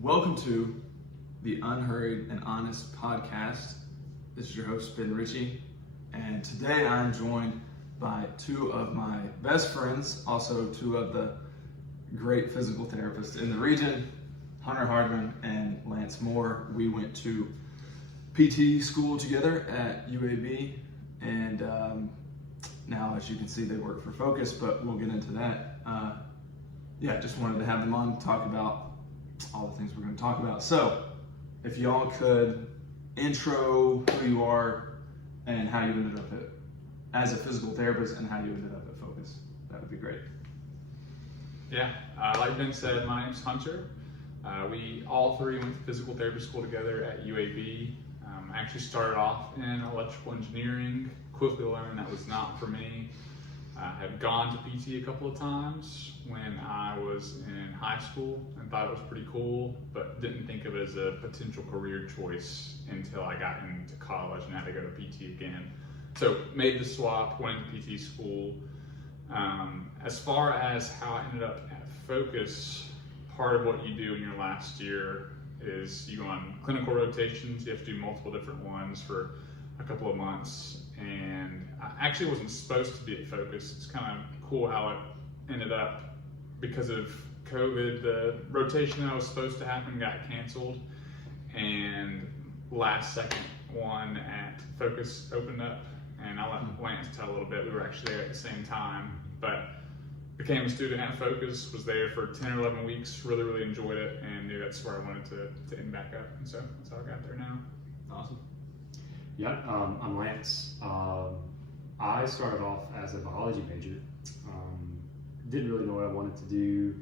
Welcome to the Unhurried and Honest podcast. This is your host, Ben Ritchie, and today I'm joined by two of my best friends, also two of the great physical therapists in the region, Hunter Hardman and Lance Moore. We went to PT school together at UAB, and now, as you can see, they work for Focus, but we'll get into that. Just wanted to have them on to talk about all the things we're going to talk about. So, if y'all could intro who you are and how you ended up as a physical therapist and how you ended up at Focus, that would be great. Yeah, like Ben said, my name's Hunter. We all three went to physical therapy school together at UAB. I actually started off in electrical engineering, quickly learned that was not for me. I had gone to PT a couple of times when I was in high school and thought it was pretty cool, but didn't think of it as a potential career choice until I got into college and had to go to PT again. So made the swap, went into PT school. As far as how I ended up at Focus, part of what you do in your last year is you go on clinical rotations. You have to do multiple different ones for a couple of months. And I actually wasn't supposed to be at Focus. It's kind of cool how it ended up. Because of COVID, the rotation that was supposed to happen got canceled, and last second one at Focus opened up, and I'll let Lance tell a little bit. We were actually there at the same time, but became a student at Focus, was there for 10 or 11 weeks, really enjoyed it, and knew that's where I wanted to end back up, and so that's how I got there now. Awesome. Yeah, I'm Lance. I started off as a biology major. Didn't really know what I wanted to do,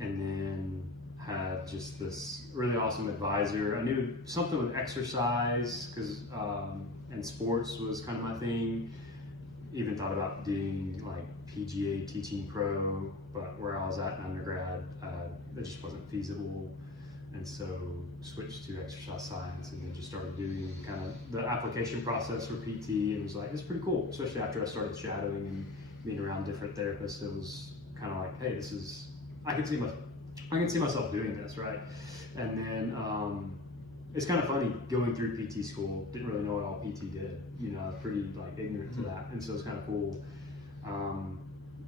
and then had just this really awesome advisor. I knew something with exercise because and sports was kind of my thing. Even thought about doing like PGA teaching pro, but where I was at in undergrad, it just wasn't feasible. And so switched to exercise science and then just started doing kind of the application process for PT, and was like, it's pretty cool, especially after I started shadowing and being around different therapists. It was kind of like, hey, I can see myself doing this, right? And then it's kind of funny going through PT school, didn't really know what all PT did, pretty like ignorant to that. And so it's kind of cool.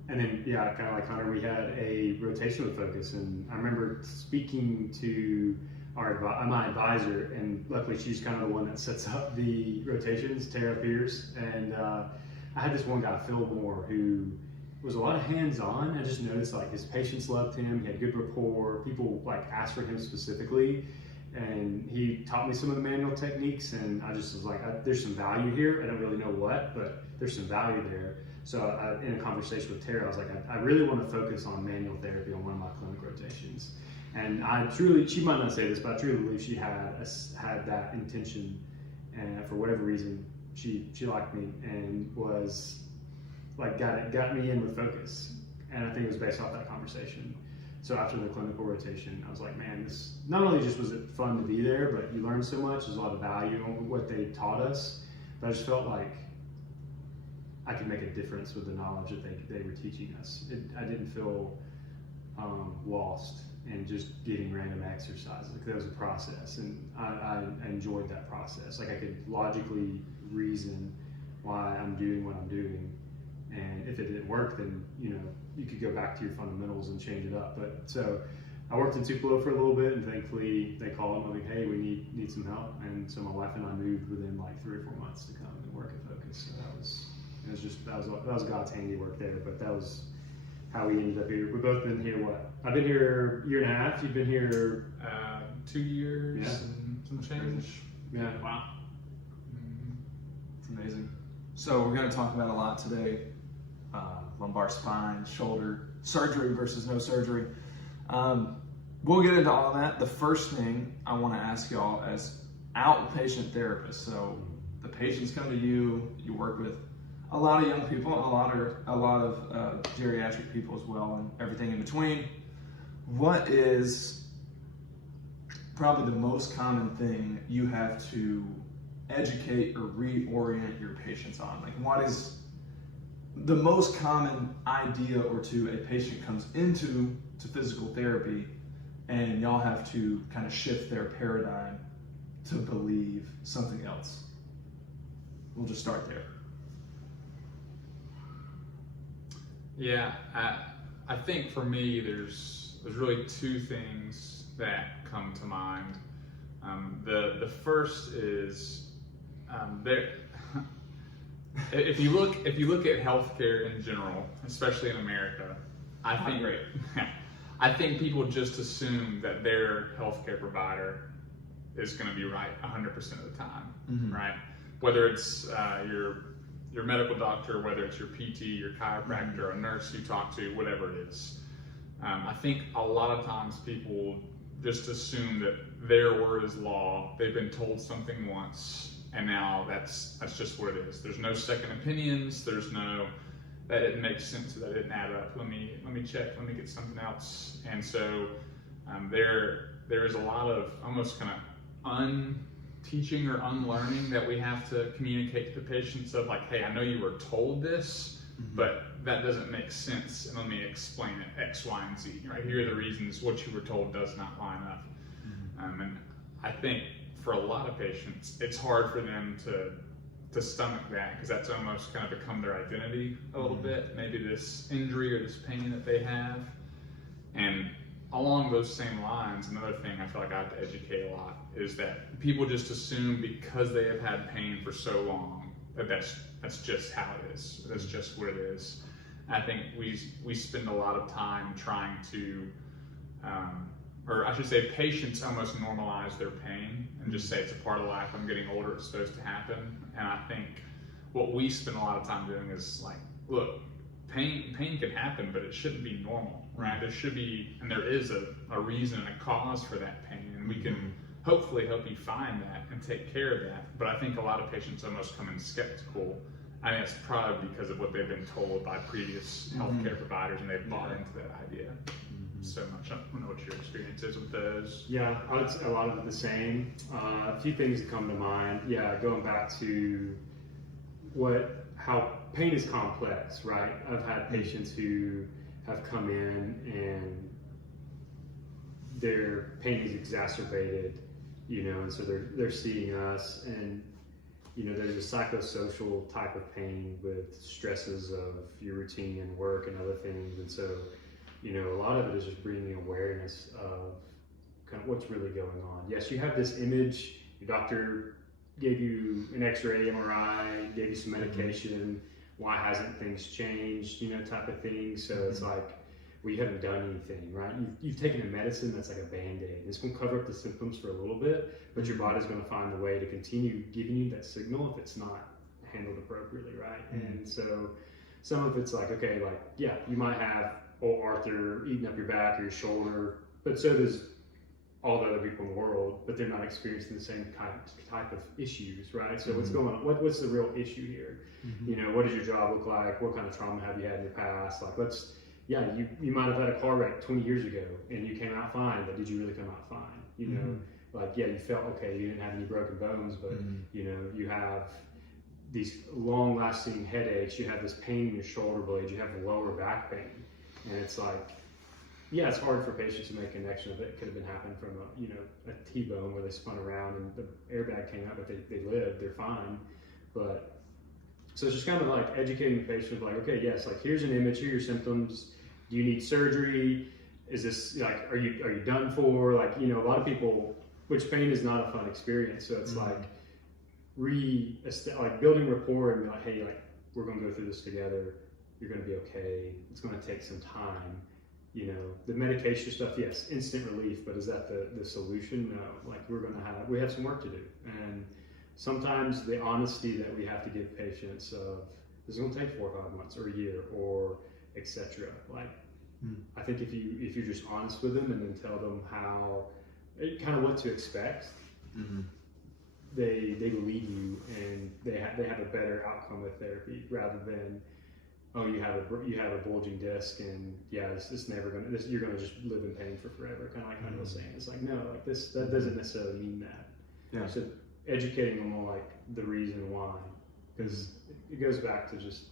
And then, kind of like Hunter, we had a rotation with Focus, and I remember speaking to my advisor, and luckily she's kind of the one that sets up the rotations, Tara Pierce, and I had this one guy, Phil Moore, who was a lot of hands-on. I just noticed like his patients loved him, he had good rapport, people like asked for him specifically, and he taught me some of the manual techniques, and I just was like, there's some value here. I don't really know what, but there's some value there. So in a conversation with Tara, I was like, I really want to focus on manual therapy on one of my clinic rotations. And she might not say this, but I truly believe she had that intention, and for whatever reason, she liked me and was like, got me in with Focus. And I think it was based off that conversation. So after the clinical rotation, I was like, man, this not only just was it fun to be there, but you learned so much. There's a lot of value in what they taught us. But I just felt like I could make a difference with the knowledge that they were teaching us. I didn't feel lost in just getting random exercises. Like, there was a process, and I enjoyed that process. Like, I could logically reason why I'm doing what I'm doing, and if it didn't work, then you could go back to your fundamentals and change it up. But so I worked in Tupelo for a little bit, and thankfully they called and like, hey, we need some help. And so my wife and I moved within like 3 or 4 months to come and work at Focus. So that was God's handiwork there. But that was how we ended up here. We've both been here. I've been here a year and a half. You've been here 2 years and some change. Yeah. Wow. It's amazing. So we're going to talk about a lot today. Lumbar, spine, shoulder, surgery versus no surgery. We'll get into all that. The first thing I want to ask y'all as outpatient therapists. So the patients come to you. You work with a lot of young people, a lot of geriatric people as well, and everything in between. What is probably the most common thing you have to educate or reorient your patients on? Like, what is the most common idea or two a patient comes into physical therapy and y'all have to kind of shift their paradigm to believe something else. We'll just start there. Yeah, I think for me, there's really two things that come to mind. The first is there. If you look at healthcare in general, especially in America, I think people just assume that their healthcare provider is going to be right 100% of the time, right? Whether it's your medical doctor, whether it's your PT, your chiropractor, a nurse you talk to, whatever it is. I think a lot of times people just assume that their word is law. They've been told something once, and now that's just what it is. There's no second opinions. There's no, that didn't make sense, or that didn't add up. Let me check. Let me get something else. And so there is a lot of almost kind of unteaching or unlearning that we have to communicate to the patients of like, hey, I know you were told this, but that doesn't make sense, and let me explain it X, Y, and Z. Right? Here are the reasons what you were told does not line up. And I think for a lot of patients, it's hard for them to stomach that, because that's almost kind of become their identity a little bit. Maybe this injury or this pain that they have. And along those same lines, another thing I feel like I have to educate a lot is that people just assume because they have had pain for so long that that's just how it is. That's just what it is. I think we spend a lot of time trying to, or I should say patients almost normalize their pain and just say it's a part of life, I'm getting older, it's supposed to happen. And I think what we spend a lot of time doing is like, look, pain can happen, but it shouldn't be normal, right? There should be, and there is a reason and a cause for that pain, and we can hopefully help you find that and take care of that. But I think a lot of patients almost come in skeptical. I mean, it's probably because of what they've been told by previous healthcare providers, and they've bought into that idea so much. I don't know what your experience is with those. Yeah, I would say a lot of it the same. A few things that come to mind. Yeah, going back to how pain is complex, right? I've had patients who have come in and their pain is exacerbated, and so they're seeing us, and there's a psychosocial type of pain with stresses of your routine and work and other things, and so a lot of it is just bringing awareness of kind of what's really going on. Yes, you have this image, your doctor gave you an x-ray, MRI, gave you some medication, why hasn't things changed, type of thing. So it's like, well, you haven't done anything, right? You've taken a medicine that's like a Band-Aid. It's going to cover up the symptoms for a little bit, but your body's going to find a way to continue giving you that signal if it's not handled appropriately, right? And so some of it's like, okay, like, yeah, you might have arthur eating up your back or your shoulder, but so does all the other people in the world, but they're not experiencing the same type of issues, right? So what's going on? What's the real issue here? What does your job look like? What kind of trauma have you had in your past? Like, you might have had a car wreck 20 years ago and you came out fine, but did you really come out fine? Like, yeah, you felt okay, you didn't have any broken bones, but you have these long-lasting headaches, you have this pain in your shoulder blades, you have lower back pain, and it's like, yeah, it's hard for patients to make a connection of it could have been happening from a T-bone where they spun around and the airbag came out, but they lived, they're fine. But so it's just kind of like educating the patient, like, okay, yes, like here's an image, here are your symptoms. Do you need surgery? Is this like, are you done for? Like, a lot of people, which pain is not a fun experience. So it's like like building rapport and be like, hey, like we're gonna go through this together. You're gonna be okay. It's gonna take some time. The medication stuff, yes, instant relief, but is that the solution? No, like we have some work to do. And sometimes the honesty that we have to give patients of, this is gonna take 4 or 5 months or a year or etc. Like, I think if you're just honest with them and then tell them kind of what to expect, they believe you and they have a better outcome with therapy rather than, oh, you have a bulging disc and yeah, it's never gonna, you're gonna just live in pain for forever. Kind of like I was saying, it's like, no, like that doesn't necessarily mean that. Yeah. So educating them on like the reason why, because it goes back to just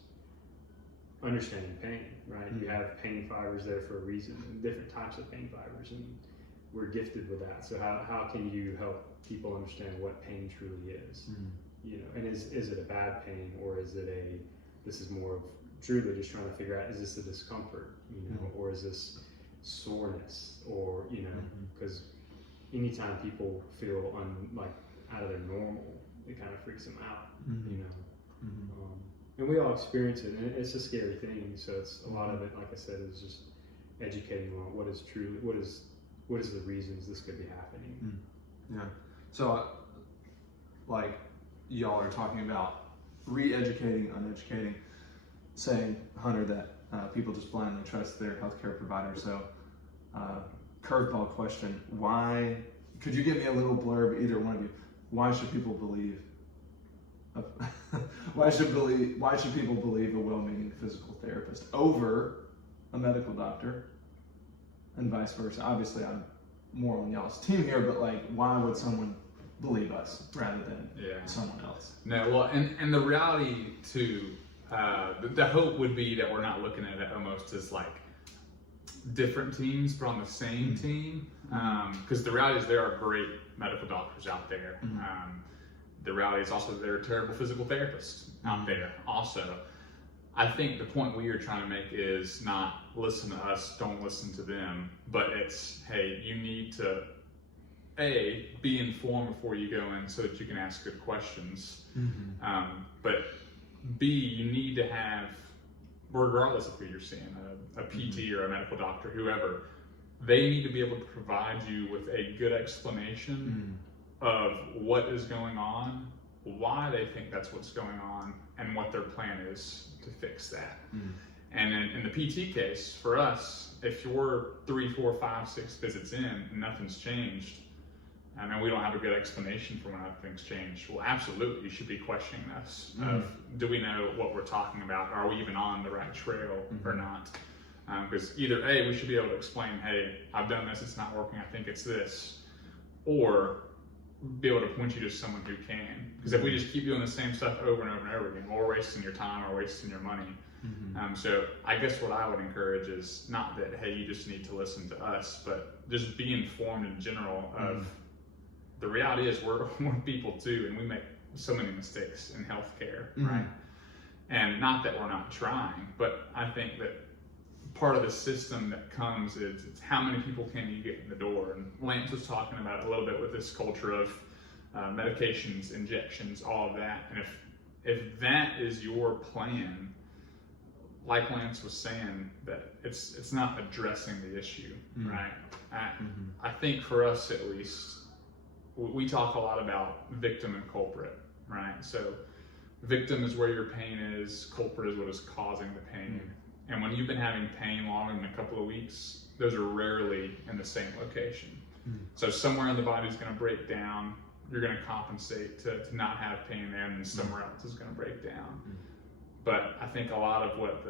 understanding pain, right? You have pain fibers there for a reason, and different types of pain fibers, and we're gifted with that. So how can you help people understand what pain truly is? You know, and is it a bad pain, or is it this is more of truly just trying to figure out, is this a discomfort, you know, or is this soreness, or, you know, because anytime people feel out of their normal, it kind of freaks them out, you know. And we all experience it, and it's a scary thing. So it's a lot of it, like I said, is just educating on what is the reasons this could be happening. Yeah. So, like, y'all are talking about re-educating, uneducating, saying, Hunter, that people just blindly trust their healthcare provider. So, curveball question: why? Could you give me a little blurb, either one of you? Why should people believe? Why should people believe a well-meaning physical therapist over a medical doctor, and vice versa? Obviously, I'm more on y'all's team here, but like, why would someone believe us rather than someone else? No, well, and the reality too, the hope would be that we're not looking at it almost as like different teams, but on the same team. Because the reality is there are great medical doctors out there. The reality is also there are terrible physical therapists out there also. I think the point we are trying to make is not listen to us, don't listen to them, but it's, hey, you need to A, be informed before you go in so that you can ask good questions. But B, you need to have, regardless of who you're seeing, a PT or a medical doctor, whoever, they need to be able to provide you with a good explanation of what is going on, why they think that's what's going on, and what their plan is to fix that. And in the PT case, for us, if you're 3, 4, 5, 6 visits in and nothing's changed, and we don't have a good explanation for when nothing's changed, well, absolutely, you should be questioning us of, do we know what we're talking about? Are we even on the right trail or not? Because either A, we should be able to explain, hey, I've done this, it's not working, I think it's this, or be able to point you to someone who can. Because if we just keep doing the same stuff over and over and over again, we're wasting your time or wasting your money. So I guess what I would encourage is not that, hey, you just need to listen to us, but just be informed in general of the reality is we're people too, and we make so many mistakes in healthcare, right? And not that we're not trying, but I think that part of the system that comes is it's how many people can you get in the door. And Lance was talking about it a little bit with this culture of medications, injections, all of that. And if that is your plan, like Lance was saying, that it's not addressing the issue, right? I think for us at least, we talk a lot about victim and culprit, right? So victim is where your pain is, culprit is what is causing the pain. And when you've been having pain longer than a couple of weeks, those are rarely in the same location. So somewhere in the body is going to break down, you're going to compensate to not have pain there, and then somewhere else is going to break down. But I think a lot of what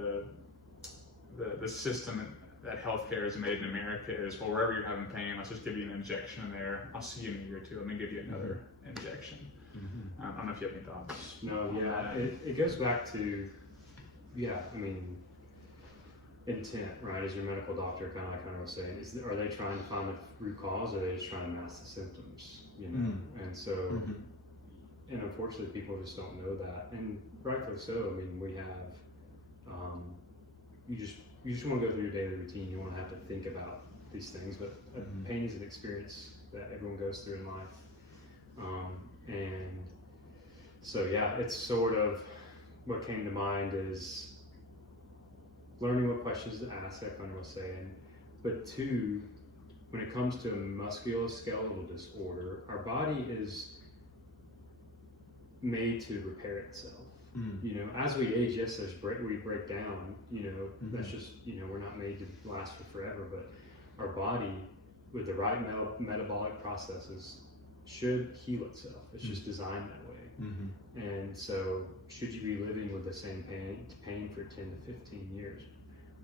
the system that healthcare has made in America is, well, wherever you're having pain, let's just give you an injection in there. I'll see you in a year or two. Let me give you another injection. I don't know if you have any thoughts. No, yeah, it goes back to, I mean, intent, right? As your medical doctor kind of like I was saying, are they trying to find the root cause, or are they just trying to mask the symptoms? You know, and so, and unfortunately, people just don't know that, and rightfully so. I mean, we have, you just want to go through your daily routine. You want to have to think about these things, but pain is an experience that everyone goes through in life, and so it's sort of what came to mind is learning what questions to ask, like I was saying, but 2, when it comes to a musculoskeletal disorder, our body is made to repair itself. You know, as we age, yes, we break down, you know, that's just, you know, we're not made to last for forever, but our body, with the right metabolic processes, should heal itself. It's just designed that way. And so, should you be living with the same pain for 10 to 15 years?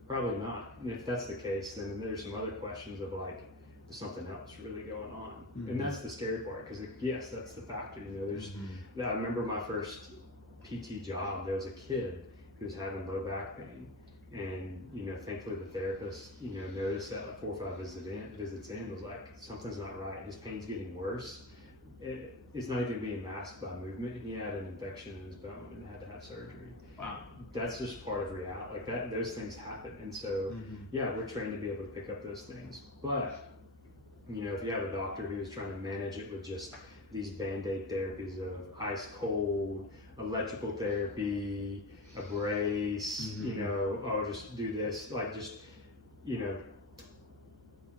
Probably not. And if that's the case, then there's some other questions of like, is something else really going on? And that's the scary part, because yes, that's the factor. You know, there's. I remember my first PT job. There was a kid who was having low back pain, And, thankfully the therapist, noticed that like 4 or 5 visits in was like, something's not right. His pain's getting worse. It's not even being masked by movement. He had an infection in his bone and had to have surgery. Wow. That's just part of reality. Like that, those things happen. And so, yeah, we're trained to be able to pick up those things. But, if you have a doctor who is trying to manage it with just these Band-Aid therapies of ice cold, electrical therapy, a brace, just do this, like just,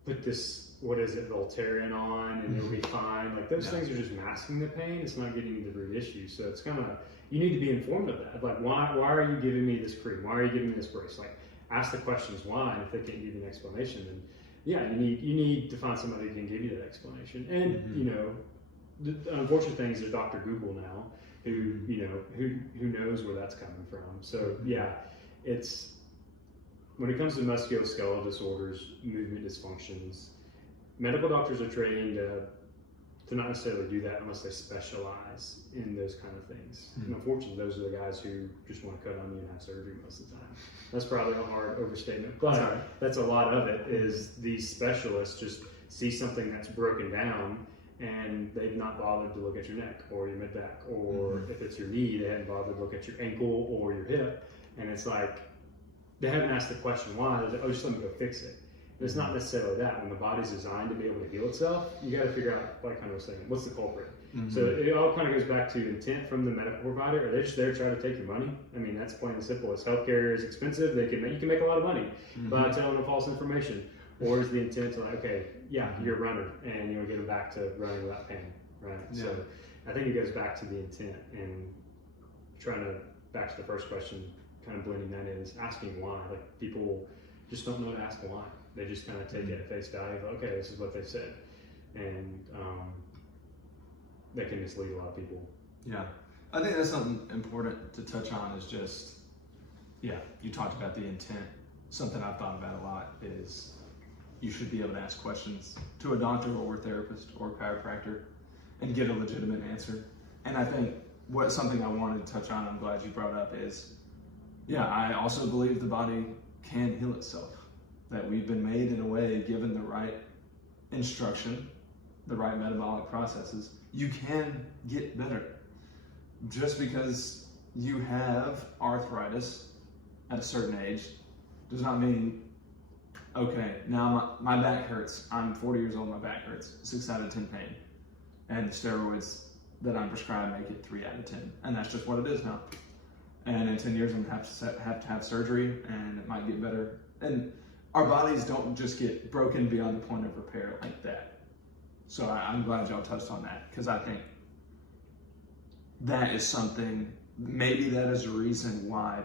put this, what is it, Voltaren on and it'll be fine. Like those things are just masking the pain. It's not getting to the root issue. So it's kind of, you need to be informed of that. Like, why are you giving me this cream? Why are you giving me this brace? Like, ask the questions why, and if they can't give you an explanation, then yeah, you need to find somebody who can give you that explanation. And the unfortunate thing is there's Dr. Google now who knows where that's coming from. So yeah, it's when it comes to musculoskeletal disorders, movement dysfunctions, medical doctors are trained to not necessarily do that unless they specialize in those kind of things. And unfortunately, those are the guys who just want to cut on you and have surgery most of the time. That's probably a hard overstatement, but that's a lot of it. Is these specialists just see something that's broken down and they've not bothered to look at your neck or your mid back, or if it's your knee, they haven't bothered to look at your ankle or your hip. And it's like they haven't asked the question why. They're like, oh, just let me go fix it. It's not necessarily that. When the body's designed to be able to heal itself, you got to figure out, like I was saying, what's the culprit. So it all kind of goes back to intent from the medical provider. Are they just there to try to take your money? I mean, that's plain and simple. As healthcare is expensive, you can make a lot of money by telling them false information. Or is the intent to like, okay, yeah, you're a runner, and get them back to running without pain, right? Yeah. So I think it goes back to the intent and trying to, back to the first question, kind of blending that in, is asking why. Like people just don't know to ask why. They just kind of take it at face value. Okay, this is what they said, and that can mislead a lot of people. Yeah, I think that's something important to touch on. Is just, you talked about the intent. Something I've thought about a lot is you should be able to ask questions to a doctor or a therapist or a chiropractor and get a legitimate answer. And I think something I wanted to touch on, I'm glad you brought up, is, I also believe the body can heal itself. That we've been made in a way, given the right instruction, the right metabolic processes, you can get better. Just because you have arthritis at a certain age does not mean, okay, now my back hurts. I'm 40 years old, my back hurts. 6 out of 10 pain. And the steroids that I'm prescribed make it 3 out of 10. And that's just what it is now. And in 10 years, I'm going to have to have surgery, and it might get better. And our bodies don't just get broken beyond the point of repair like that. So I'm glad y'all touched on that, because I think that is something, maybe that is a reason why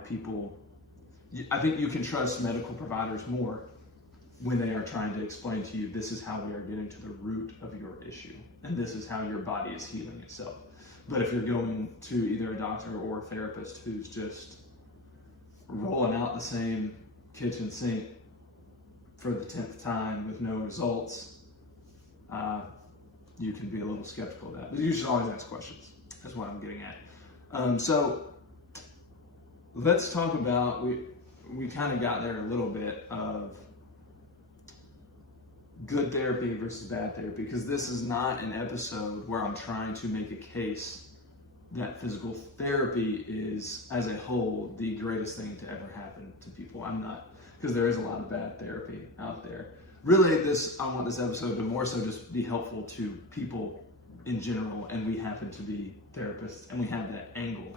I think you can trust medical providers more when they are trying to explain to you, this is how we are getting to the root of your issue, and this is how your body is healing itself. But if you're going to either a doctor or a therapist who's just rolling out the same kitchen sink for the 10th time with no results, you can be a little skeptical of that. But you should always ask questions. That's what I'm getting at. So let's talk about, we kind of got there a little bit of good therapy versus bad therapy, because this is not an episode where I'm trying to make a case that physical therapy is, as a whole, the greatest thing to ever happen to people. I'm not, because there is a lot of bad therapy out there. Really, I want this episode to more so just be helpful to people in general, and we happen to be therapists, and we have that angle.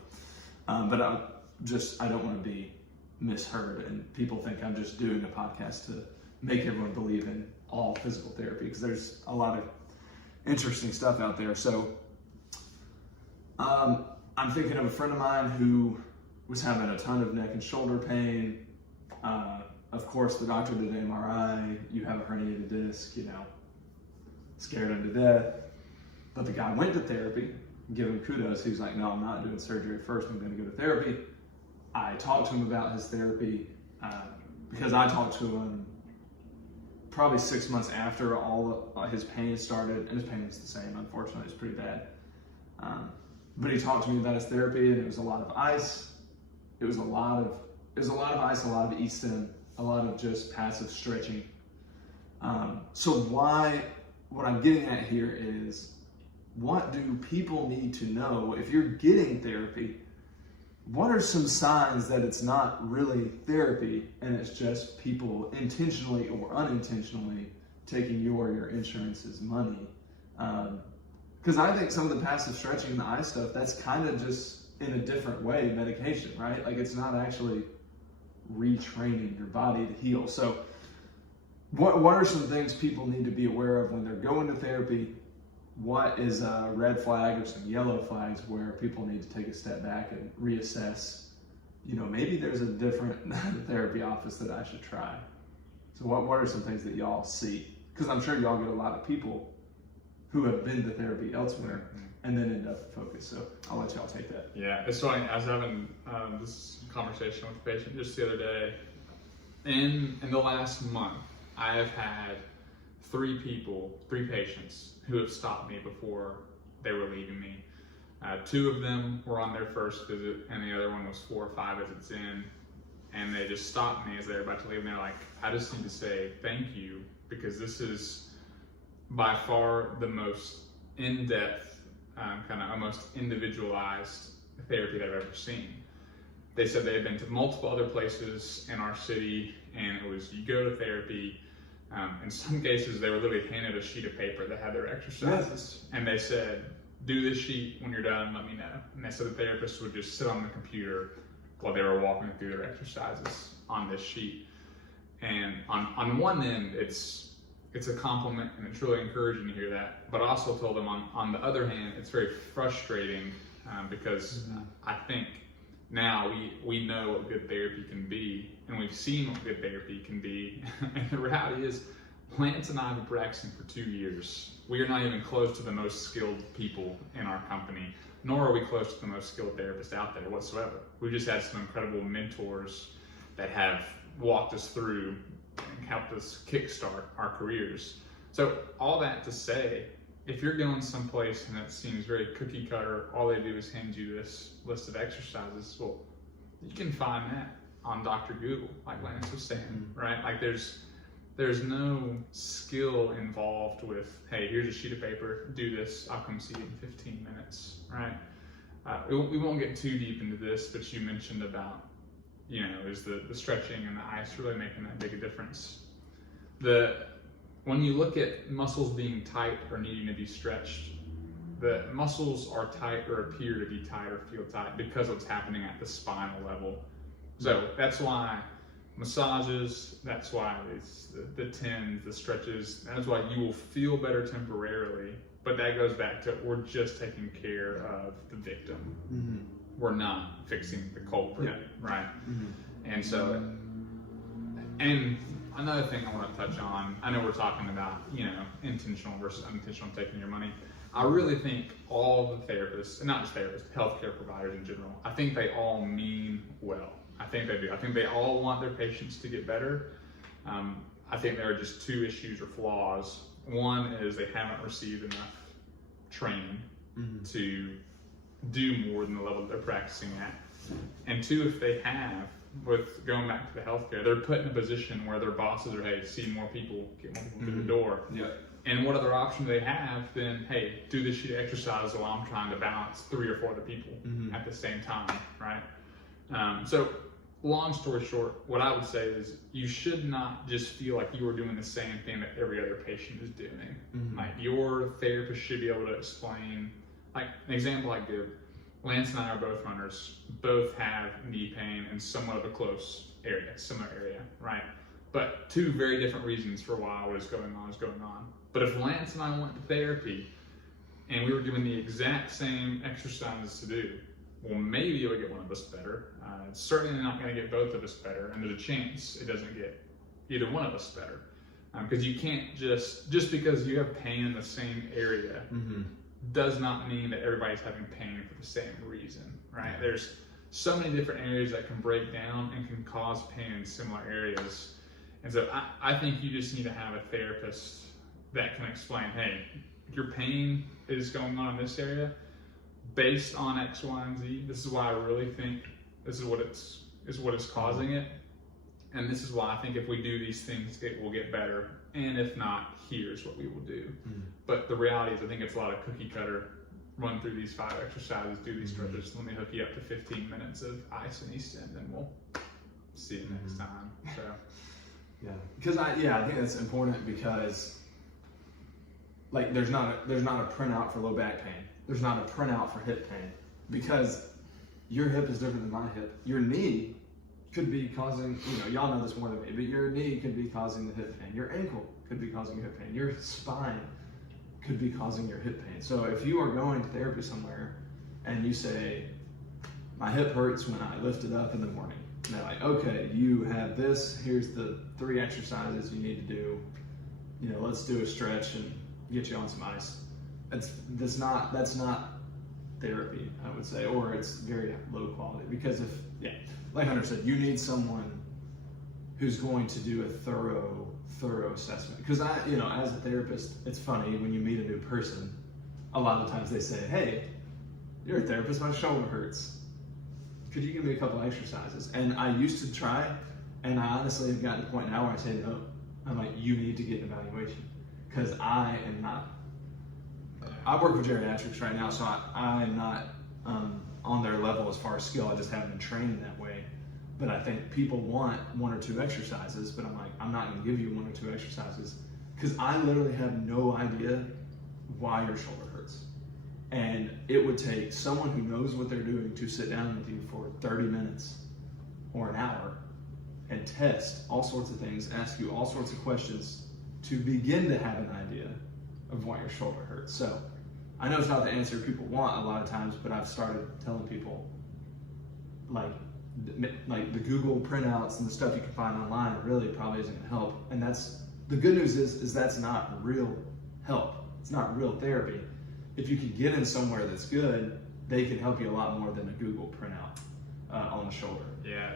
But I don't want to be misheard, and people think I'm just doing a podcast to make everyone believe in all physical therapy, because there's a lot of interesting stuff out there. So I'm thinking of a friend of mine who was having a ton of neck and shoulder pain. Of course, the doctor did an MRI. You have a herniated disc, scared him to death. But the guy went to therapy, give him kudos. He was like, no, I'm not doing surgery first. I'm going to go to therapy. I talked to him about his therapy because I talked to him probably 6 months after all his pain started, and his pain was the same. Unfortunately, it's pretty bad. But he talked to me about his therapy, and it was a lot of ice. It was a lot of there's a lot of ice, a lot of E-stim, a lot of just passive stretching. So what I'm getting at here is, what do people need to know if you're getting therapy? What are some signs that it's not really therapy and it's just people intentionally or unintentionally taking your insurance's money? Because I think some of the passive stretching and the eye stuff, that's kind of just in a different way medication, right? Like it's not actually retraining your body to heal. So what are some things people need to be aware of when they're going to therapy? What is a red flag or some yellow flags where people need to take a step back and reassess, maybe there's a different therapy office that I should try. So what are some things that y'all see? Because I'm sure y'all get a lot of people who have been to therapy elsewhere and then end up focused. So I'll let y'all take that. Yeah, it's funny. I was having this conversation with a patient just the other day. In the last month, I have had three patients who have stopped me before they were leaving me. Two of them were on their first visit, and the other one was 4 or 5 visits in. And they just stopped me as they were about to leave. And they're like, I just need to say thank you, because this is by far the most in-depth, kind of almost individualized therapy that I've ever seen. They said they had been to multiple other places in our city, and it was, you go to therapy. In some cases, they were literally handed a sheet of paper that had their exercises, and they said, do this sheet when you're done, let me know. And they said the therapist would just sit on the computer while they were walking through their exercises on this sheet. And on one end, it's a compliment, and it's really encouraging to hear that. But I also told them on the other hand, it's very frustrating because I think now we know what good therapy can be, and we've seen what good therapy can be. And the reality is, Lance and I have been practicing for 2 years. We are not even close to the most skilled people in our company, nor are we close to the most skilled therapists out there whatsoever. We've just had some incredible mentors that have walked us through and helped us kickstart our careers. So all that to say, if you're going someplace and it seems very cookie cutter, all they do is hand you this list of exercises, well, you can find that on Dr. Google, like Lance was saying, right? Like there's no skill involved with, hey, here's a sheet of paper, do this, I'll come see you in 15 minutes, right? We won't get too deep into this, but you mentioned about, is the stretching and the ice really making that big a difference? When you look at muscles being tight or needing to be stretched, the muscles are tight or appear to be tight or feel tight because of what's happening at the spinal level. So that's why massages, that's why it's the tens, the stretches, that's why you will feel better temporarily, but that goes back to, we're just taking care of the victim. We're not fixing the culprit, right? And so, and another thing I want to touch on, I know we're talking about, intentional versus unintentional taking your money. I really think all the therapists, and not just therapists, healthcare providers in general, I think they all mean well. I think they do. I think they all want their patients to get better. I think there are just two issues or flaws. One is they haven't received enough training to do more than the level that they're practicing at. And two, if they have, with going back to the healthcare, they're put in a position where their bosses are, hey, see more people, get more people through the door. And what other option do they have than, hey, do this sheet of exercise while I'm trying to balance 3 or 4 other people at the same time, right? So long story short, what I would say is you should not just feel like you are doing the same thing that every other patient is doing. Like your therapist should be able to explain, like an example I give, Lance and I are both runners, both have knee pain in somewhat of a similar area, right? But 2 very different reasons for why what is going on. But if Lance and I went to therapy and we were given the exact same exercises to do, well, maybe it would get one of us better. It's certainly not going to get both of us better, and there's a chance it doesn't get either one of us better. Because you can't just because you have pain in the same area does not mean that everybody's having pain for the same reason, right? There's so many different areas that can break down and can cause pain in similar areas. And so I think you just need to have a therapist that can explain, hey, your pain is going on in this area based on X, Y, and Z. This is why I really think this is what it's is what is causing it. And this is why I think if we do these things, it will get better. And if not, here's what we will do. But the reality is, I think it's a lot of cookie cutter. Run through these 5 exercises, do these stretches. Let me hook you up to 15 minutes of ice and East End, and we'll see you next time. So, yeah, because I think that's important, because like there's not a printout for low back pain. There's not a printout for hip pain, because your hip is different than my hip. Your knee could be causing, y'all know this more than me, but your knee could be causing the hip pain. Your ankle could be causing hip pain. Your spine could be causing your hip pain. So if you are going to therapy somewhere and you say, my hip hurts when I lift it up in the morning, and they're like, okay, you have this, here's the 3 exercises you need to do, let's do a stretch and get you on some ice. That's not therapy, I would say, or it's very low quality, because like Hunter said, you need someone who's going to do a thorough assessment. Because as a therapist, it's funny when you meet a new person, a lot of times they say, hey, you're a therapist, my shoulder hurts. Could you give me a couple exercises? And I used to try, and I honestly have gotten to the point now where I say no. I'm like, you need to get an evaluation, because I work with geriatrics right now, so I'm not on their level as far as skill. I just haven't been trained in that way. But I think people want 1 or 2 exercises, but I'm like, I'm not going to give you 1 or 2 exercises, because I literally have no idea why your shoulder hurts. And it would take someone who knows what they're doing to sit down with you for 30 minutes or an hour and test all sorts of things, ask you all sorts of questions to begin to have an idea of why your shoulder hurts. So I know it's not the answer people want a lot of times, but I've started telling people, like the Google printouts and the stuff you can find online really probably isn't going to help. And that's the good news is that's not real help. It's not real therapy. If you can get in somewhere that's good, they can help you a lot more than a Google printout on the shoulder. Yeah.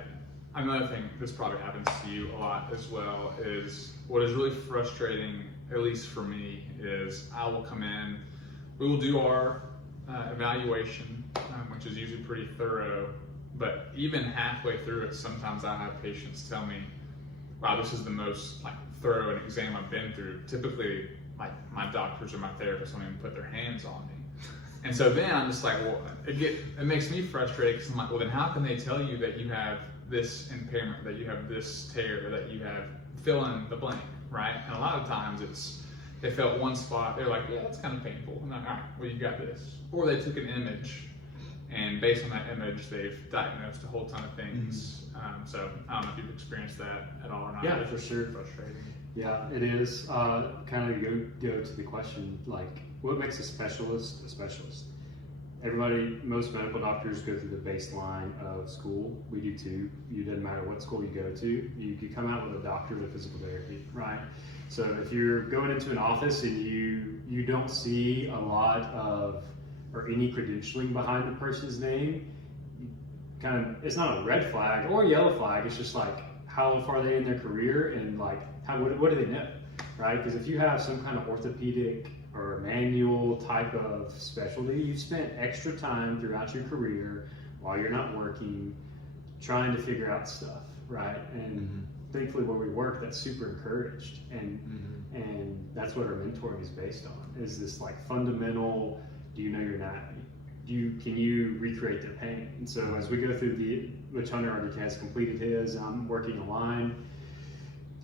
Another thing, this probably happens to you a lot as well, is what is really frustrating, at least for me, is I will come in, we will do our evaluation, which is usually pretty thorough, but even halfway through it, sometimes I have patients tell me, wow, this is the most thorough an exam I've been through. Typically, my doctors or my therapists don't even put their hands on me. And so then I'm just like, well, it makes me frustrated, because I'm like, well, then how can they tell you that you have this impairment, that you have this tear, that you have fill in the blank, right? And a lot of times they felt one spot, they're like, yeah, that's kind of painful. I'm like, all right, well, you got this. Or they took an image, and based on that image, they've diagnosed a whole ton of things. So I don't know if you've experienced that at all or not. Yeah, for sure. Frustrating. Yeah, it is. Kind of go to the question, what makes a specialist a specialist? Most medical doctors go through the baseline of school. We do too. It doesn't matter what school you go to. You could come out with a doctorate of physical therapy, right? So if you're going into an office and you don't see a lot of or any credentialing behind the person's name, it's not a red flag or a yellow flag. It's just how far are they in their career, and what do they know, right? Because if you have some kind of orthopedic or manual type of specialty, you've spent extra time throughout your career while you're not working trying to figure out stuff, right? And thankfully where we work, that's super encouraged, and that's what our mentoring is based on, is this fundamental, do you know your anatomy? Can you recreate their pain? And so as we go through which Hunter already has completed his, I'm working a line.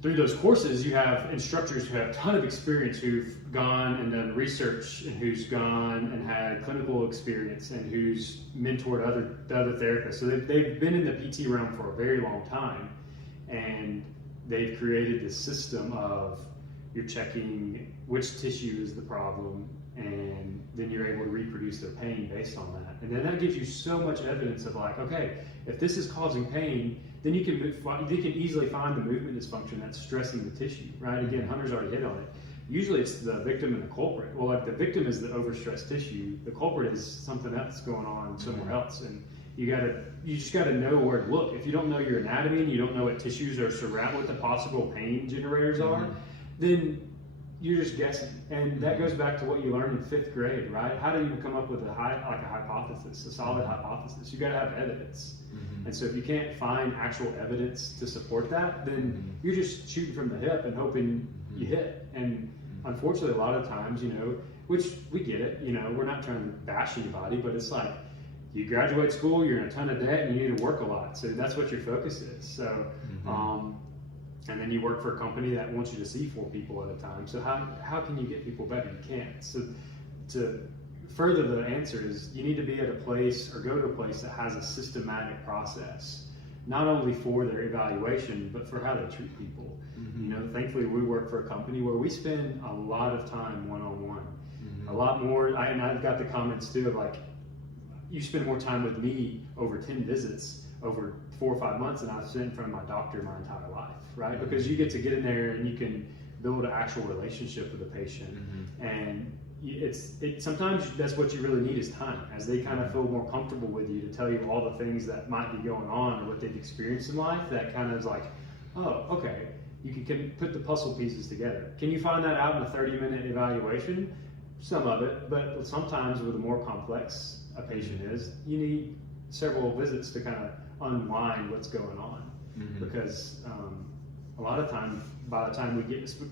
Through those courses, you have instructors who have a ton of experience, who've gone and done research, and who's gone and had clinical experience, and who's mentored the other therapists. So they've been in the PT realm for a very long time, and they've created this system of you're checking which tissue is the problem, and then you're able to reproduce their pain based on that. And then that gives you so much evidence of okay, if this is causing pain, then you can easily find the movement dysfunction that's stressing the tissue, right? Again, Hunter's already hit on it. Usually it's the victim and the culprit. Well, the victim is the overstressed tissue. The culprit is something else going on somewhere else. And you just gotta know where to look. If you don't know your anatomy and you don't know what tissues are surrounded, what the possible pain generators are, then you're just guessing. And that goes back to what you learned in 5th grade, right? How do you come up with a hypothesis, a solid hypothesis? You got to have evidence. And so if you can't find actual evidence to support that, then you're just shooting from the hip and hoping you hit. And unfortunately, a lot of times, you know, which we get it, you know, we're not trying to bash anybody, but it's like you graduate school, you're in a ton of debt, and you need to work a lot. So that's what your focus is. So, and then you work for a company that wants you to see 4 people at a time. So how can you get people better? You can't. So to further the answer is you need to be at a place or go to a place that has a systematic process, not only for their evaluation, but for how they treat people. You know, thankfully we work for a company where we spend a lot of time one-on-one, a lot more. And I've got the comments too of like, you spend more time with me over 10 visits over 4 or 5 months than I've spent in front of my doctor my entire life, right? Because you get to get in there and you can build an actual relationship with the patient. And sometimes that's what you really need is time, as they kind of feel more comfortable with you to tell you all the things that might be going on or what they've experienced in life. That kind of is like, oh, okay, you can put the puzzle pieces together. Can you find that out in a 30-minute evaluation? Some of it, but sometimes with the more complex a patient is, you need several visits to kind of unwind what's going on. Because a lot of times, by the time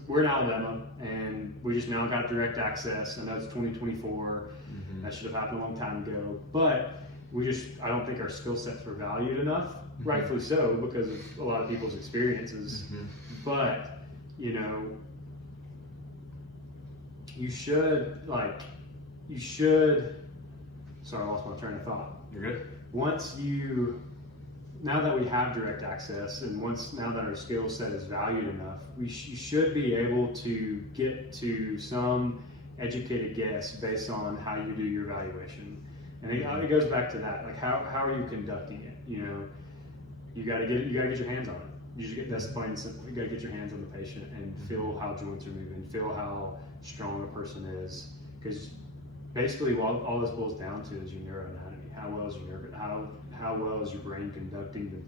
we're in Alabama and we just now got direct access. I know it's 2024, that should have happened a long time ago, but I don't think our skill sets were valued enough, rightfully so, because of a lot of people's experiences. But, you know, you should, sorry, I lost my train of thought. You're good. Now that we have direct access, and now that our skill set is valued enough, you should be able to get to some educated guess based on how you do your evaluation. And it goes back to that, like how are you conducting it? You know, you got to get your hands on it. That's plain and simple. You got to get your hands on the patient and feel how joints are moving, feel how strong a person is, because basically what all this boils down to is your neuroanatomy. How well is your how well is your brain conducting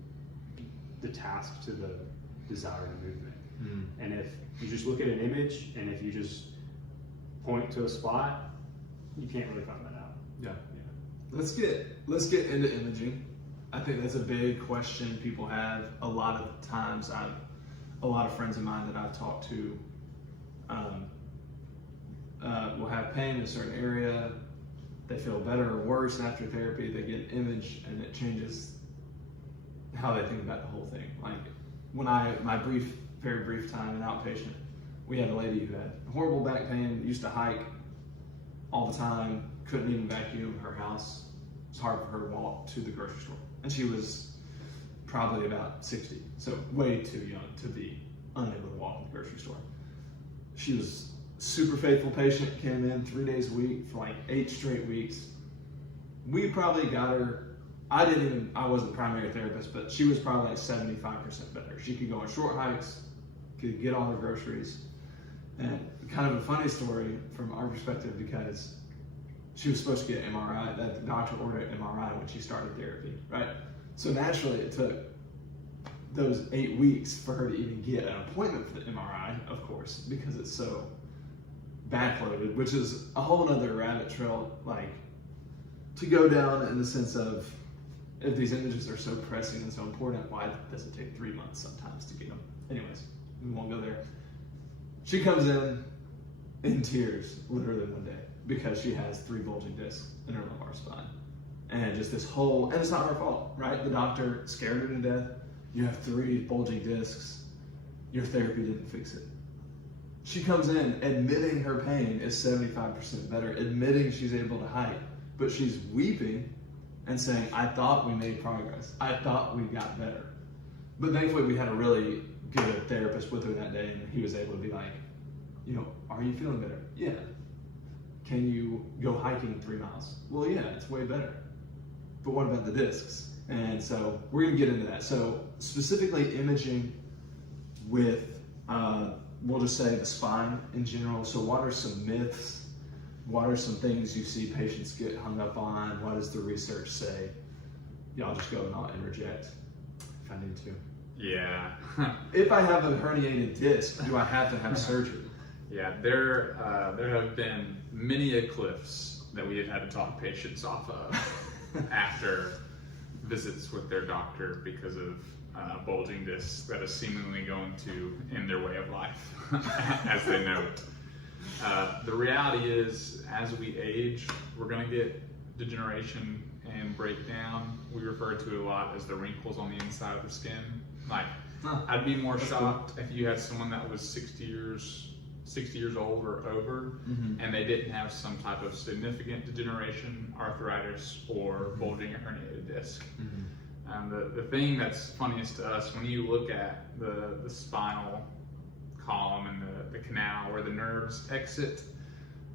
the task to the desired movement? And if you just look at an image and if you just point to a spot, you can't really find that out. Yeah. Let's get into imaging. I think that's a big question people have. A lot of times, a lot of friends of mine that I've talked to will have pain in a certain area. They feel better or worse after therapy. They get an image and it changes how they think about the whole thing. Like when my very brief time in outpatient, we had a lady who had horrible back pain, used to hike all the time, couldn't even vacuum her house. It was hard for her to walk to the grocery store. And she was probably about 60, so way too young to be unable to walk to the grocery store. She was super faithful patient, came in 3 days a week for like 8 straight weeks. We probably got her, I wasn't primary therapist, but she was probably like 75% better. She could go on short hikes, could get all her groceries. And kind of a funny story from our perspective, because she was supposed to get an MRI, that the doctor ordered an MRI when she started therapy, right? So naturally it took those 8 weeks for her to even get an appointment for the MRI, of course, because it's so backloaded, which is a whole nother rabbit trail, like to go down in the sense of, if these images are so pressing and so important, why does it take 3 months sometimes to get them? Anyways, we won't go there. She comes in tears, literally one day, because she has 3 bulging discs in her lumbar spine. And just this whole, and it's not her fault, right? The doctor scared her to death. You have 3 bulging discs. Your therapy didn't fix it. She comes in admitting her pain is 75% better, admitting she's able to hike, but she's weeping and saying, I thought we made progress. I thought we got better. But thankfully we had a really good therapist with her that day, and he was able to be like, you know, are you feeling better? Yeah. Can you go hiking 3 miles? Well, yeah, it's way better. But what about the discs? And so we're gonna get into that. So specifically imaging with, we'll just say the spine in general. So what are some myths? What are some things you see patients get hung up on? What does the research say? Y'all just go and I'll interject if I need to. Yeah. If I have a herniated disc, do I have to have surgery? Yeah, there have been many cliffs that we have had to talk patients off of after visits with their doctor because of bulging discs that is seemingly going to end their way of life, as they note. The reality is, as we age, we're going to get degeneration and breakdown. We refer to it a lot as the wrinkles on the inside of the skin. Like, I'd be more shocked if you had someone that was 60 years old or over, and they didn't have some type of significant degeneration, arthritis, or bulging or herniated disc. The thing that's funniest to us, when you look at the spinal column and the canal where the nerves exit,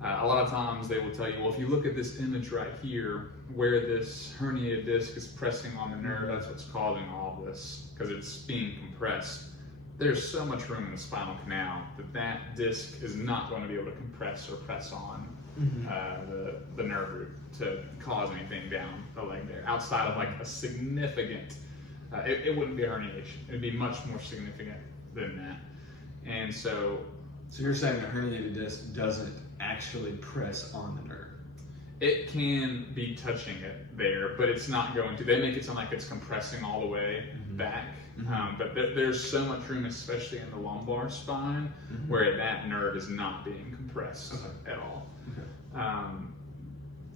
a lot of times they will tell you, well, if you look at this image right here, where this herniated disc is pressing on the nerve, that's what's causing all of this, because it's being compressed. There's so much room in the spinal canal that disc is not going to be able to compress or press on the nerve root to cause anything down the leg there, outside of like a significant, it wouldn't be a herniation, it would be much more significant than that. And so you're saying a herniated disc doesn't actually press on the nerve? It can be touching it there, but it's not going to. They make it sound like it's compressing all the way back. But there's so much room, especially in the lumbar spine, where that nerve is not being compressed at all.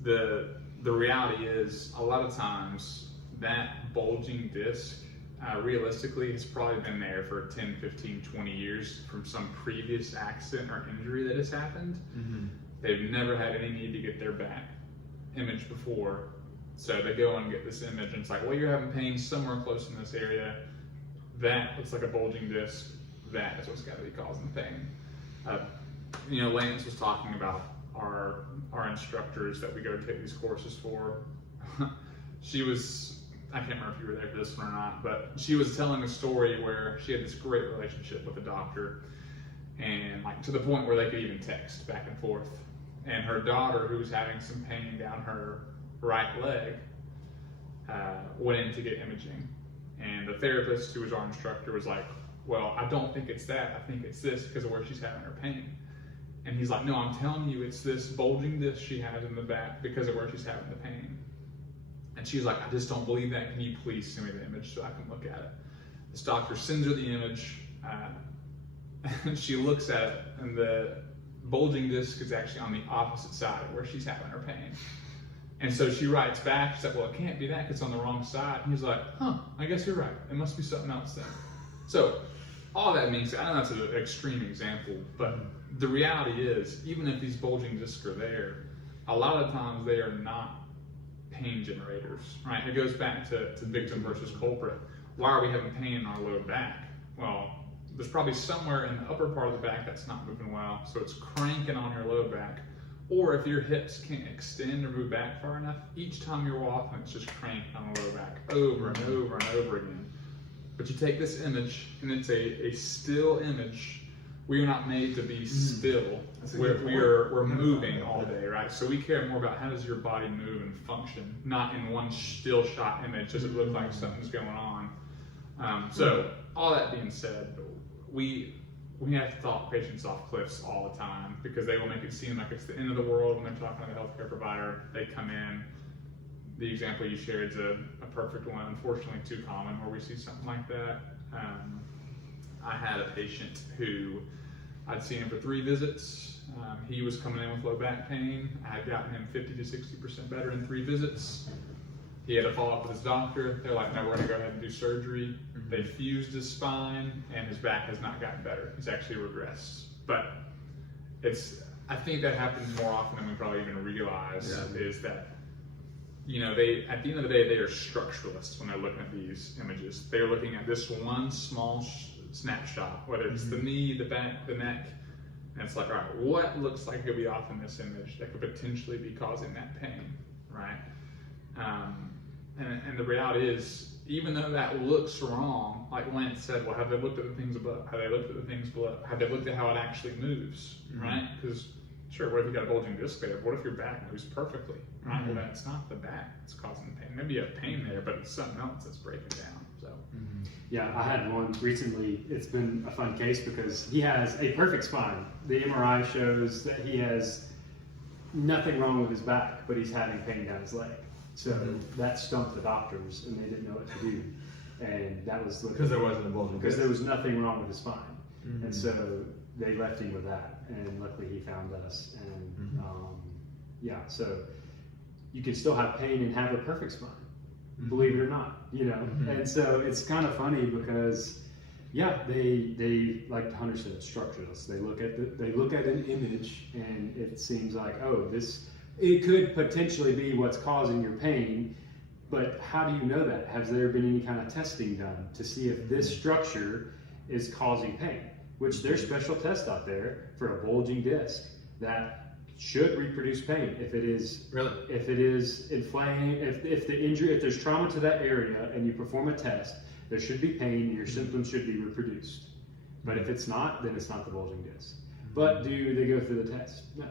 The reality is, a lot of times, that bulging disc, realistically, has probably been there for 10, 15, 20 years from some previous accident or injury that has happened. They've never had any need to get their back image before. So they go and get this image, and it's like, well, you're having pain somewhere close in this area. That looks like a bulging disc. That is what's got to be causing the pain. Lance was talking about our instructors that we go take these courses for. She was, I can't remember if you were there for this one or not, but she was telling a story where she had this great relationship with a doctor, and like to the point where they could even text back and forth. And her daughter, who was having some pain down her right leg, went in to get imaging. And the therapist, who was our instructor, was like, well, I don't think it's that. I think it's this because of where she's having her pain. And he's like, no, I'm telling you, it's this bulging disc she has in the back because of where she's having the pain. And she's like, I just don't believe that. Can you please send me the image so I can look at it? This doctor sends her the image. And she looks at it, and the bulging disc is actually on the opposite side of where she's having her pain. And so she writes back, she's like, well, it can't be that, it's on the wrong side. And he's like, I guess you're right. It must be something else then. So all that means, I know that's an extreme example, but the reality is, even if these bulging discs are there, a lot of times they are not pain generators, right? It goes back to victim versus culprit. Why are we having pain in our low back? Well, there's probably somewhere in the upper part of the back that's not moving well, so it's cranking on your low back. Or if your hips can't extend or move back far enough, each time you're walking, it's just cranking on the low back over and over and over again. But you take this image, and it's a still image. We are not made to be still. We're moving all day, right? So we care more about how does your body move and function, not in one still shot image. Does it look like something's going on? So all that being said, we have to talk patients off cliffs all the time because they will make it seem like it's the end of the world when they're talking to the healthcare provider. They come in. The example you shared is a perfect one, unfortunately too common where we see something like that. I had a patient who I'd seen him for 3 visits. He was coming in with low back pain. I had gotten him 50 to 60% better in 3 visits. He had to follow up with his doctor. They're like, no, we're gonna go ahead and do surgery. They fused his spine, and his back has not gotten better. He's actually regressed. But I think that happens more often than we probably even realize, is that, they, at the end of the day, they are structuralists when they're looking at these images. They're looking at this one small snapshot, whether it's the knee, the back, the neck, and it's like, all right, what looks like it could be off in this image that could potentially be causing that pain, right? And the reality is, even though that looks wrong, like Lance said, well, have they looked at the things above? Have they looked at the things below? Have they looked at how it actually moves, right? Because, sure, what if you got a bulging disc there? What if your back moves perfectly, right? Well, that's not the back that's causing the pain. maybe you have pain there, but it's something else that's breaking down. So Yeah, I had one recently. It's been a fun case because he has a perfect spine. The MRI shows that he has nothing wrong with his back, but he's having pain down his leg. So that stumped the doctors, and they didn't know what to do. And that was because there wasn't a bulging because disc. there was nothing wrong with his spine, and so they left him with that. And luckily, he found us. And yeah, so you can still have pain and have a perfect spine, believe it or not. You know, and so it's kind of funny because yeah, they like Hunter said, it's structureless. They look at an image, and it seems like, oh, it could potentially be what's causing your pain. But how do you know that? Has there been any kind of testing done to see if this structure is causing pain? Which there's special tests out there for a bulging disc that should reproduce pain. If it is inflamed, if the injury, if there's trauma to that area, and you perform a test, there should be pain, and your symptoms should be reproduced. But if it's not, then it's not the bulging disc. But do they go through the test? No.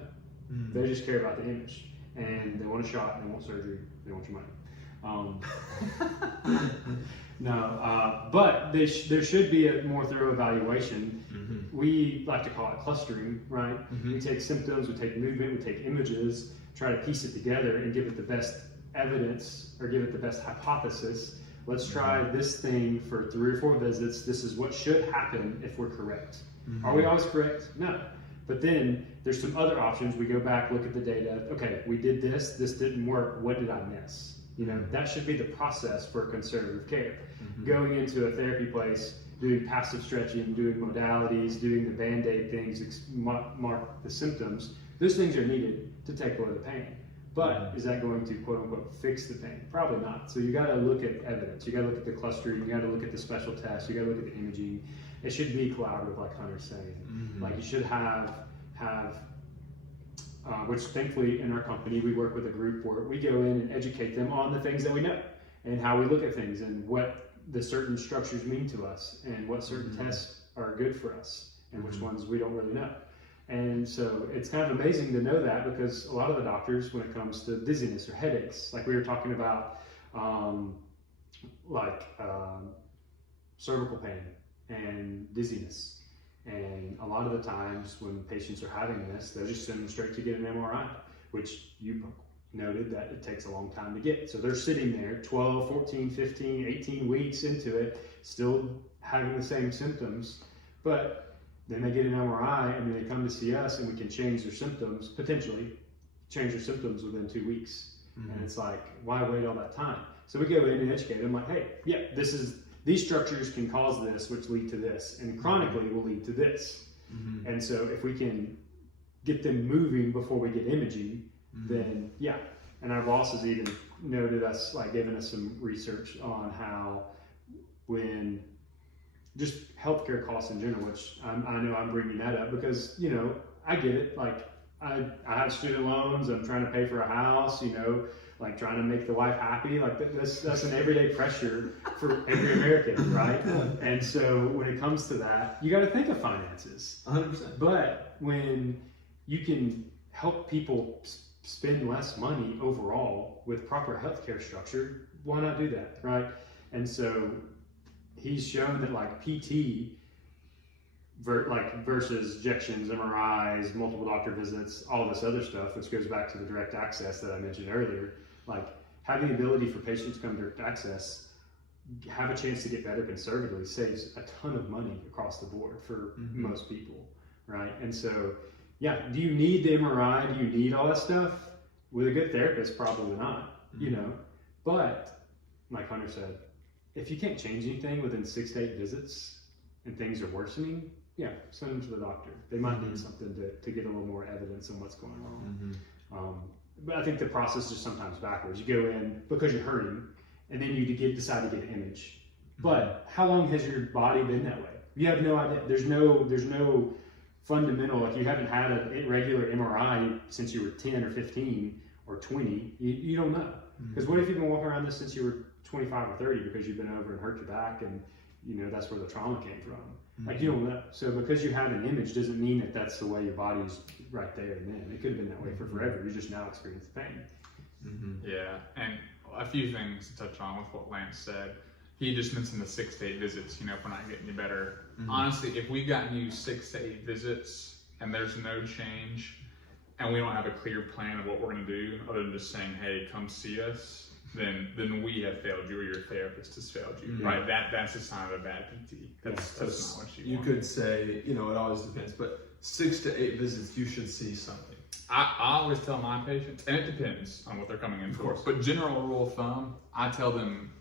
They just care about the image, and they want a shot, they want surgery, they want your money. But there should be a more thorough evaluation. We like to call it clustering, right? We take symptoms, we take movement, we take images, try to piece it together and give it the best evidence or give it the best hypothesis. Let's try this thing for 3 or 4 visits. This is what should happen if we're correct. Are we always correct? No. But then there's some other options. We go back, look at the data. Okay, we did this didn't work. What did I miss? You know, that should be the process for conservative care. Going into a therapy place, doing passive stretching, doing modalities, doing the Band-Aid things, mark the symptoms. Those things are needed to take away the pain. But is that going to quote unquote fix the pain? Probably not. So you got to look at evidence. You got to look at the clustering. You got to look at the special tests. You got to look at the imaging. It should be collaborative, like Hunter's saying. Like you should have which thankfully in our company we work with a group where we go in and educate them on the things that we know and how we look at things and what the certain structures mean to us and what certain tests are good for us and which ones we don't really know. And so it's kind of amazing to know that because a lot of the doctors, when it comes to dizziness or headaches, like we were talking about, cervical pain and dizziness. And a lot of the times when patients are having this, they'll just send them straight to get an MRI, which you noted that it takes a long time to get. So they're sitting there 12, 14, 15, 18 weeks into it, still having the same symptoms, but then they get an MRI and then they come to see us and we can change their symptoms, potentially change their symptoms within 2 weeks. And it's like, why wait all that time? So we go in and educate them like, hey, yeah, these structures can cause this, which lead to this, and chronically will lead to this. And so if we can get them moving before we get imaging, then yeah. And our boss has even noted us, like giving us some research on how when just healthcare costs in general, which I know I'm bringing that up because, you know, I get it. Like I have student loans, I'm trying to pay for a house, you know, like trying to make the wife happy, like that's an everyday pressure for every American, right? And so when it comes to that, you got to think of finances. 100%. But when you can help people spend less money overall with proper healthcare structure, why not do that, right? And so he's shown that like PT versus injections, MRIs, multiple doctor visits, all this other stuff, which goes back to the direct access that I mentioned earlier, like having the ability for patients to come direct access, have a chance to get better conservatively saves a ton of money across the board for most people, right? And so, yeah, do you need the MRI? Do you need all that stuff? With a good therapist, probably not, you know, but like Hunter said, if you can't change anything within 6 to 8 visits and things are worsening, yeah, send them to the doctor. They might need something to get a little more evidence on what's going on. But I think the process is sometimes backwards. You go in because you're hurting, and then you decide to get an image. But how long has your body been that way? You have no idea. There's no fundamental, like you haven't had a regular MRI since you were 10 or 15 or 20. You don't know. Because what if you've been walking around this since you were 25 or 30 because you've been over and hurt your back and you know that's where the trauma came from. Like you don't know. So because you have an image doesn't mean that that's the way your body's right there and then. It could have been that way for forever. You just now experience the pain. Yeah, and a few things to touch on with what Lance said. He just mentioned the 6 to 8 visits, if we're not getting you better. Honestly, if we've gotten you 6 to 8 visits and there's no change and we don't have a clear plan of what we're going to do other than just saying, hey, come see us, then we have failed you or your therapist has failed you, right? That's a sign of a bad PT. That's not what you want. You could say, it always depends, but 6 to 8 visits, you should see something. I always tell my patients, and it depends on what they're coming in for, but general rule of thumb, I tell them,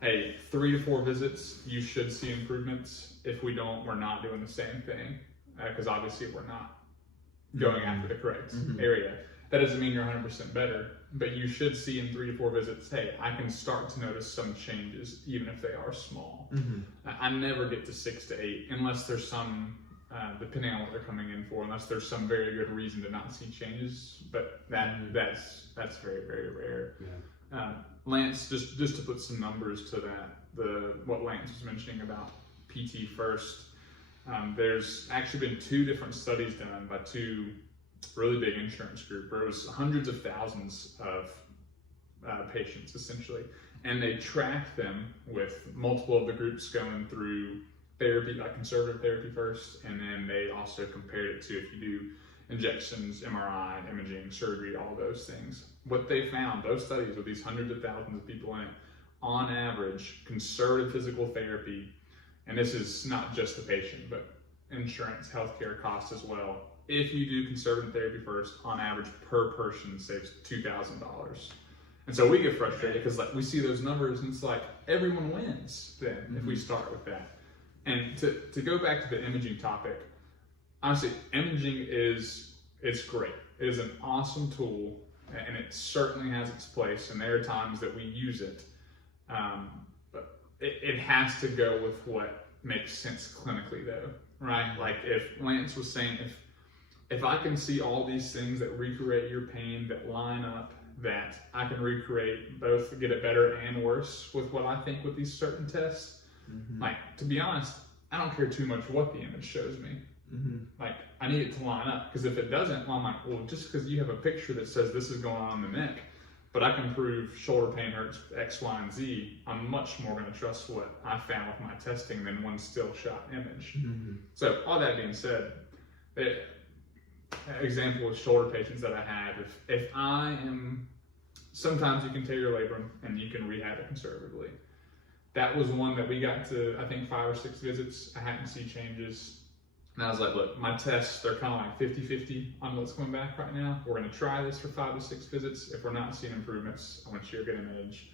hey, 3 to 4 visits, you should see improvements. If we don't, we're not doing the same thing, because obviously we're not going after the correct area. That doesn't mean you're 100% better, but you should see in 3 to 4 visits, hey, I can start to notice some changes, even if they are small. I never get to 6 to 8 unless there's some, depending on what they're coming in for, unless there's some very good reason to not see changes, but that's very, very rare. Lance, just to put some numbers to that, what Lance was mentioning about PT first, there's actually been 2 different studies done by 2 really big insurance groups where it was hundreds of thousands of patients essentially, and they tracked them with multiple of the groups going through therapy, like conservative therapy first, and then they also compared it to if you do injections, MRI, imaging, surgery, all those things. What they found, those studies with these hundreds of thousands of people in it, on average, conservative physical therapy, and this is not just the patient, but insurance, healthcare costs as well. If you do conservative therapy first, on average per person saves $2,000. And so we get frustrated because we see those numbers and it's like everyone wins then if we start with that. And to go back to the imaging topic, honestly, imaging it's great. It is an awesome tool and it certainly has its place, and there are times that we use it. But it has to go with what makes sense clinically though, right? Like if Lance was saying, if I can see all these things that recreate your pain, that line up, that I can recreate both, get it better and worse with what I think with these certain tests, like, to be honest, I don't care too much what the image shows me. Like, I need it to line up, because if it doesn't, well, I'm like, well, just because you have a picture that says this is going on in the neck, but I can prove shoulder pain hurts X, Y, and Z, I'm much more going to trust what I found with my testing than one still shot image. So all that being said, example with shoulder patients that I have, if I am, sometimes you can tear your labrum and you can rehab it conservatively. That was one that we got to, I think, 5 or 6 visits. I hadn't seen changes. And I was like, look, my tests, they're kind of like 50-50 on what's coming back right now. We're going to try this for 5 to 6 visits. If we're not seeing improvements, I want you to get an image.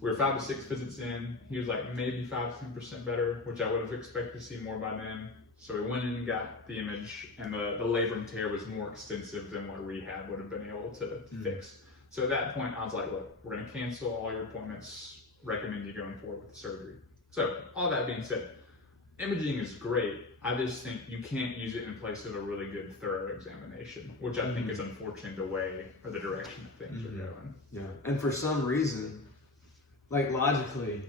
We were 5 to 6 visits in. He was like maybe 5 to 10% better, which I would have expected to see more by then. So we went in and got the image, and the labrum tear was more extensive than what rehab would have been able to fix. So at that point, I was like, look, we're going to cancel all your appointments, recommend you going forward with the surgery. So all that being said, imaging is great. I just think you can't use it in place of a really good, thorough examination, which I think is unfortunately the way or the direction that things are going. Yeah, and for some reason, like logically,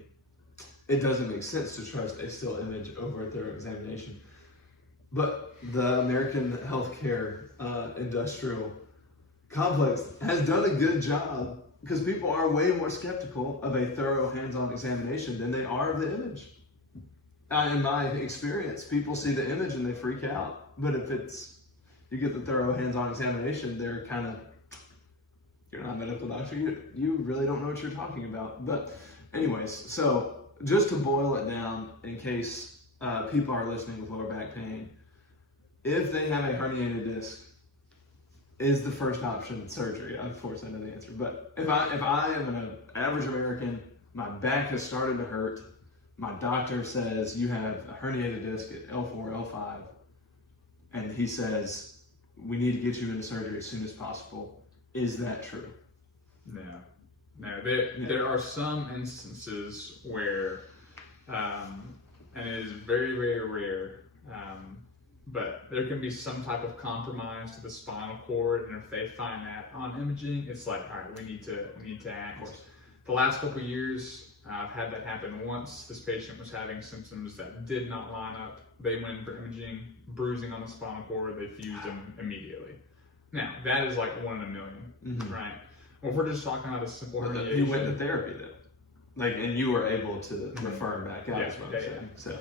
it doesn't make sense to trust a still image over a thorough examination. But the American healthcare industrial complex has done a good job, because people are way more skeptical of a thorough hands-on examination than they are of the image. In my experience, people see the image and they freak out. But if you get the thorough hands-on examination, they're kind of, you're not a medical doctor, you really don't know what you're talking about. But anyways, so just to boil it down, in case people are listening with lower back pain, if they have a herniated disc, is the first option surgery? Of course, I know the answer. But if I am an average American, my back has started to hurt, my doctor says you have a herniated disc at L4, L5, and he says we need to get you into surgery as soon as possible. Is that true? No. There are some instances where, and it is very, very rare, but there can be some type of compromise to the spinal cord, and if they find that on imaging, it's like, all right, we need to act. The last couple of years, I've had that happen once. This patient was having symptoms that did not line up. They went in for imaging, bruising on the spinal cord, they fused them immediately. Now, that is like 1 in a million, right? Well, if we're just talking about a simple But herniation. he went to therapy then. Like, and you were able to refer him back out, is what I'm saying. So,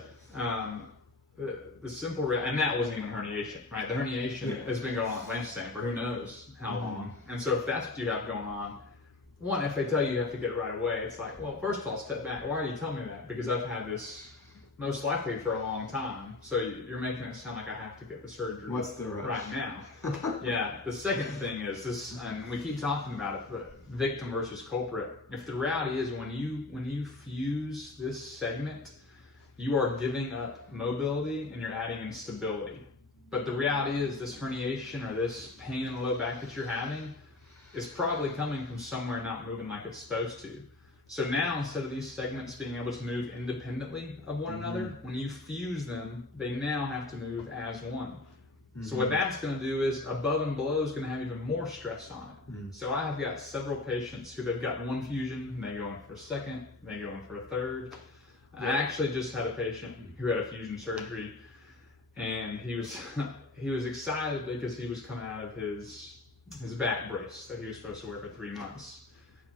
the simple, and that wasn't even herniation, right? The herniation has been going on, Lance saying, for who knows how long. And so if that's what you have going on, one, if they tell you have to get it right away, it's like, well, first of all, step back. Why are you telling me that? Because I've had this most likely for a long time. So you're making it sound like I have to get the surgery what's the rush? right now. Yeah. The second thing is this, and we keep talking about it, but victim versus culprit. If the reality is when you fuse this segment, you are giving up mobility and you're adding in stability. But the reality is this herniation or this pain in the low back that you're having is probably coming from somewhere not moving like it's supposed to. So now, instead of these segments being able to move independently of one another, when you fuse them, they now have to move as one. So what that's going to do is above and below is going to have even more stress on it. So I have got several patients who they've gotten one fusion, and they go in for a second, and they go in for a third. I actually just had a patient who had a fusion surgery, and he was excited because he was coming out of his back brace that he was supposed to wear for 3 months.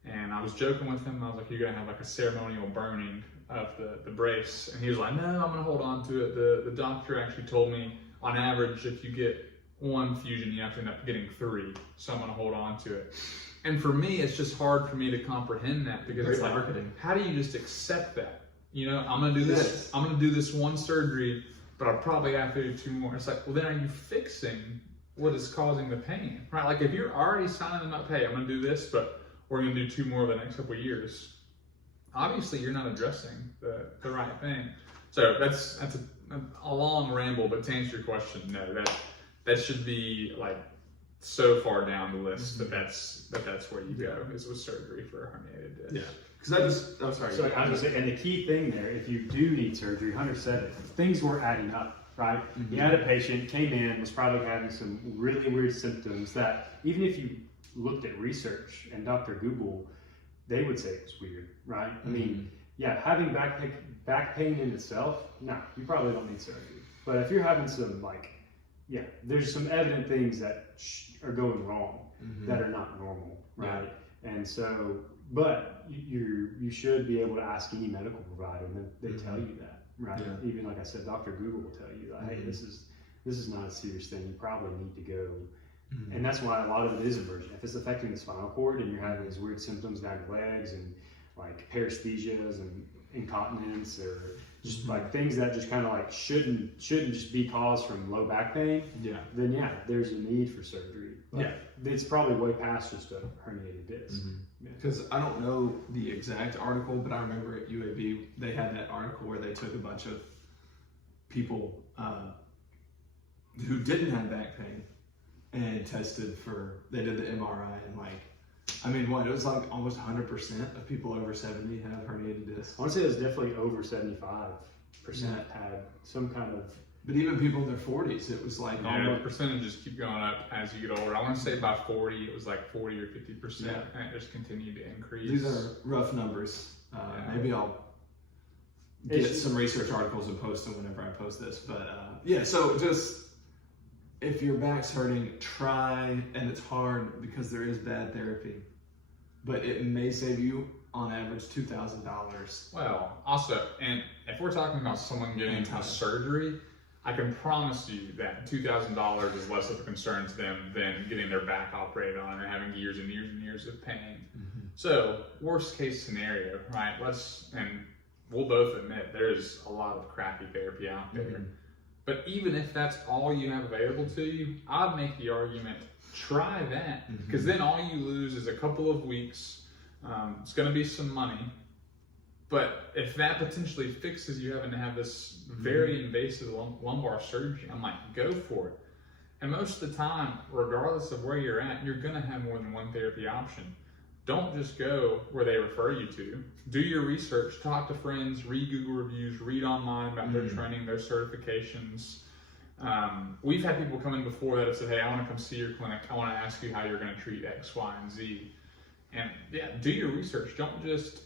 And I was joking with him. I was like, "You're gonna have like a ceremonial burning of the brace." And he was like, "No, I'm gonna hold on to it." The doctor actually told me, on average, if you get one fusion, you have to end up getting 3. So I'm gonna hold on to it. And for me, it's just hard for me to comprehend that because it's like, how do you just accept that? You know, I'm gonna do this. I'm gonna do this one surgery, but I'll probably have to do 2 more. It's like, well, then are you fixing what is causing the pain, right? Like if you're already signing them up, hey, I'm gonna do this, but we're gonna do 2 more over the next couple of years. Obviously, you're not addressing the right thing. So that's a long ramble, but to answer your question, no, that should be like so far down the list that that's where you go is with surgery for a herniated disc. Yeah. Because I'm sorry. So I was gonna say, and the key thing there, if you do need surgery, Hunter said it, things were adding up, right? You had a patient, came in, was probably having some really weird symptoms that even if you looked at research and Dr. Google, they would say it was weird, right? I mean, yeah, having back pain in itself, no, you probably don't need surgery. But if you're having some there's some evident things that are going wrong that are not normal, right? And so, but you should be able to ask any medical provider, and they tell you that, right? Yeah. Even like I said, Dr. Google will tell you that, hey, this is not a serious thing. You probably need to go. And that's why a lot of it is emergent. If it's affecting the spinal cord and you're having these weird symptoms down your legs and like paresthesias and incontinence or just like things that just kind of like shouldn't just be caused from low back pain, then there's a need for surgery. But it's probably way past just a herniated disc. Because I don't know the exact article, but I remember at UAB they had that article where they took a bunch of people who didn't have back pain and tested they did the MRI and it was like almost 100% of people over 70 have herniated discs. I want to say it was definitely over 75% had some kind of. But even people in their 40s, it was like the percentages keep going up as you get older. I want to say by 40, it was like 40 or 50%, and it just continued to increase. These are rough numbers. Maybe I'll get some research articles and post them whenever I post this. But so just if your back's hurting, try, and it's hard because there is bad therapy, but it may save you on average $2,000. Well, also, and if we're talking about someone getting a surgery, I can promise you that $2,000 is less of a concern to them than getting their back operated on and having years and years and years of pain. So, worst case scenario, right? And we'll both admit there's a lot of crappy therapy out there. But even if that's all you have available to you, I'd make the argument, try that. Because then all you lose is a couple of weeks. It's going to be some money. But if that potentially fixes you having to have this very invasive lumbar surgery, I'm like, go for it. And most of the time, regardless of where you're at, you're going to have more than one therapy option. Don't just go where they refer you to. Do your research, talk to friends, read Google reviews, read online about their training, their certifications. We've had people come in before that have said, hey, I want to come see your clinic. I want to ask you how you're going to treat X, Y, and Z. And do your research. Don't just,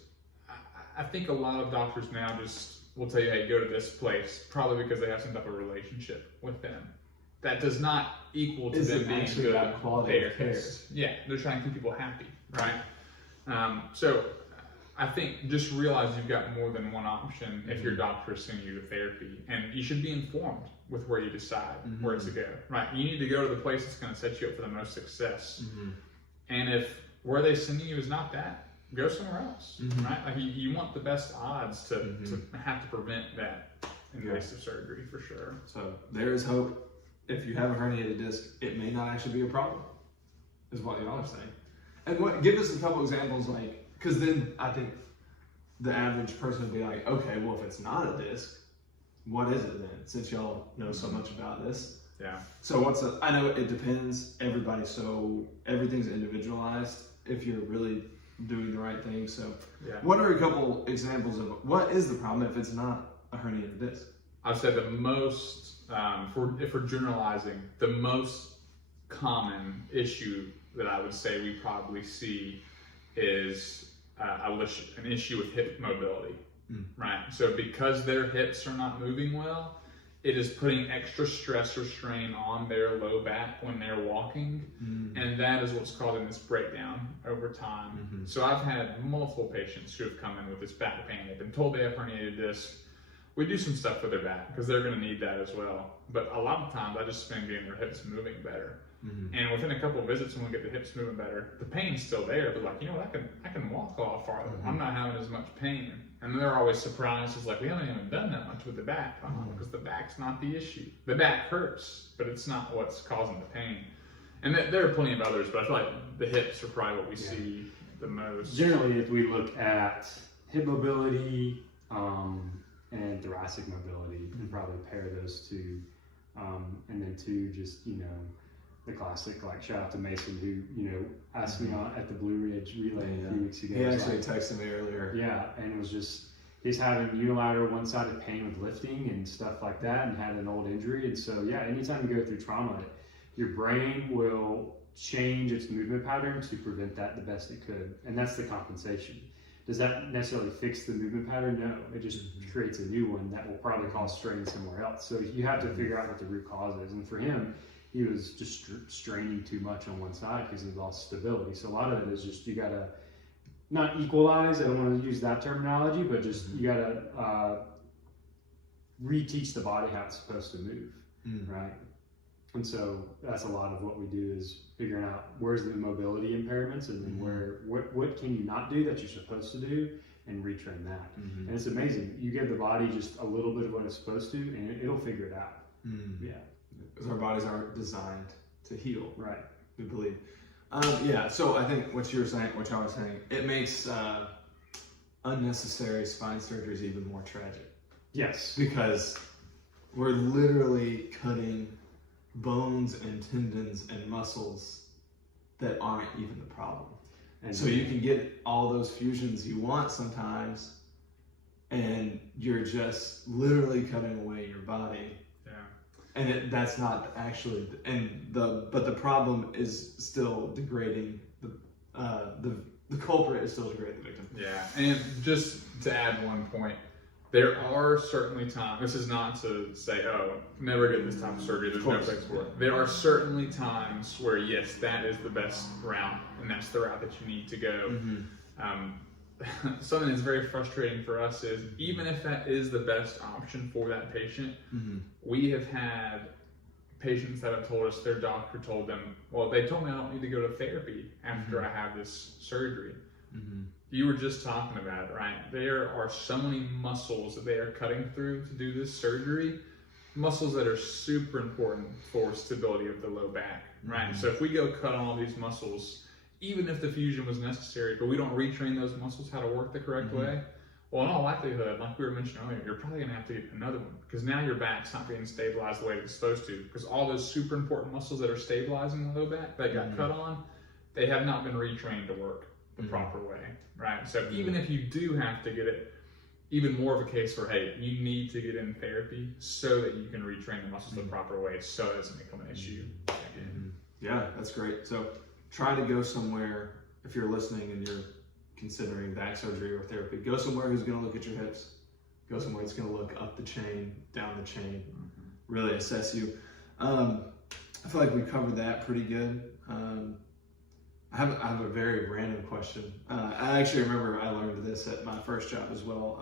I think a lot of doctors now just will tell you, hey, go to this place, probably because they have some type of relationship with them. that does not equal to Is them it being actually good about quality of care? therapists. Yeah, they're trying to keep people happy, right? So I think just realize you've got more than one option if your doctor is sending you to therapy, and you should be informed with where you decide where to go, right? You need to go to the place that's going to set you up for the most success. And if where they send you is not that, go somewhere else, right? Like you want the best odds to have to prevent that invasive surgery for sure. So there is hope. If you have a herniated disc, it may not actually be a problem, is what y'all are saying. And give us a couple examples, like, because then I think the average person would be like, okay, well, if it's not a disc, what is it then? Since y'all know so much about this. Yeah. So I know it depends, everybody, so everything's individualized if you're really doing the right thing. So what are a couple examples of what is the problem if it's not a herniated disc? I'd say the most, if we're generalizing, the most common issue that I would say we probably see is an issue with hip mobility, right? So because their hips are not moving well, it is putting extra stress or strain on their low back when they're walking, and that is what's causing this breakdown over time. So I've had multiple patients who have come in with this back pain. They've been told they have herniated disc. We do some stuff for their back because they're going to need that as well. But a lot of times I just spend getting their hips moving better. And within a couple of visits, when we get the hips moving better, the pain's still there. But like, you know what, I can walk a lot farther. I'm not having as much pain. And they're always surprised. It's like, we haven't even done that much with the back. Because the back's not the issue. The back hurts, but it's not what's causing the pain. And there are plenty of others, but I feel like the hips are probably what we see the most. Generally, if we look at hip mobility and thoracic mobility, and probably pair those two. And then two, just, the classic, like, shout out to Mason, who, asked me on at the Blue Ridge Relay a few weeks ago. He actually texted me earlier. Yeah, and it was just, he's having unilateral one-sided pain with lifting and stuff like that, and had an old injury. And so, yeah, anytime you go through trauma, your brain will change its movement pattern to prevent that the best it could. And that's the compensation. Does that necessarily fix the movement pattern? No, it just creates a new one that will probably cause strain somewhere else. So you have to figure out what the root cause is. And for him, he was just straining too much on one side because he lost stability. So a lot of it is just, you gotta not equalize, I don't want to use that terminology, but just you gotta reteach the body how it's supposed to move, right? And so that's a lot of what we do, is figuring out where's the mobility impairments, and then what can you not do that you're supposed to do, and retrain that. And it's amazing. You give the body just a little bit of what it's supposed to, and it'll figure it out. Yeah. Because our bodies aren't designed to heal. Right. We believe. So I think what you were saying, what y'all were saying, it makes unnecessary spine surgeries even more tragic. Yes. Because we're literally cutting bones and tendons and muscles that aren't even the problem. And so you can get all those fusions you want sometimes, and you're just literally cutting away your body. Yeah. And that's not actually, but the problem is still degrading the culprit is still degrading the victim. Yeah, and just to add one point, there are certainly times, this is not to say, oh, never get this type of surgery, there's no place for it. There are certainly times where, yes, that is the best route, and that's the route that you need to go. Something that's very frustrating for us is, even if that is the best option for that patient, we have had patients that have told us their doctor told them, well, they told me I don't need to go to therapy after I have this surgery. You were just talking about it, right? There are so many muscles that they are cutting through to do this surgery, muscles that are super important for stability of the low back, right? So if we go cut on all these muscles, even if the fusion was necessary, but we don't retrain those muscles how to work the correct way, well, in all likelihood, like we were mentioning earlier, you're probably gonna have to get another one, because now your back's not being stabilized the way it's supposed to, because all those super important muscles that are stabilizing the low back that got cut on, they have not been retrained to work the proper way, right? So even if you do have to get it, even more of a case for, hey, you need to get in therapy so that you can retrain the muscles the proper way, so it doesn't become an issue again. Yeah, that's great. So try to go somewhere, if you're listening and you're considering back surgery or therapy, go somewhere who's going to look at your hips. Go somewhere that's going to look up the chain, down the chain, really assess you. I feel like we covered that pretty good. I have a very random question. I actually remember I learned this at my first job as well.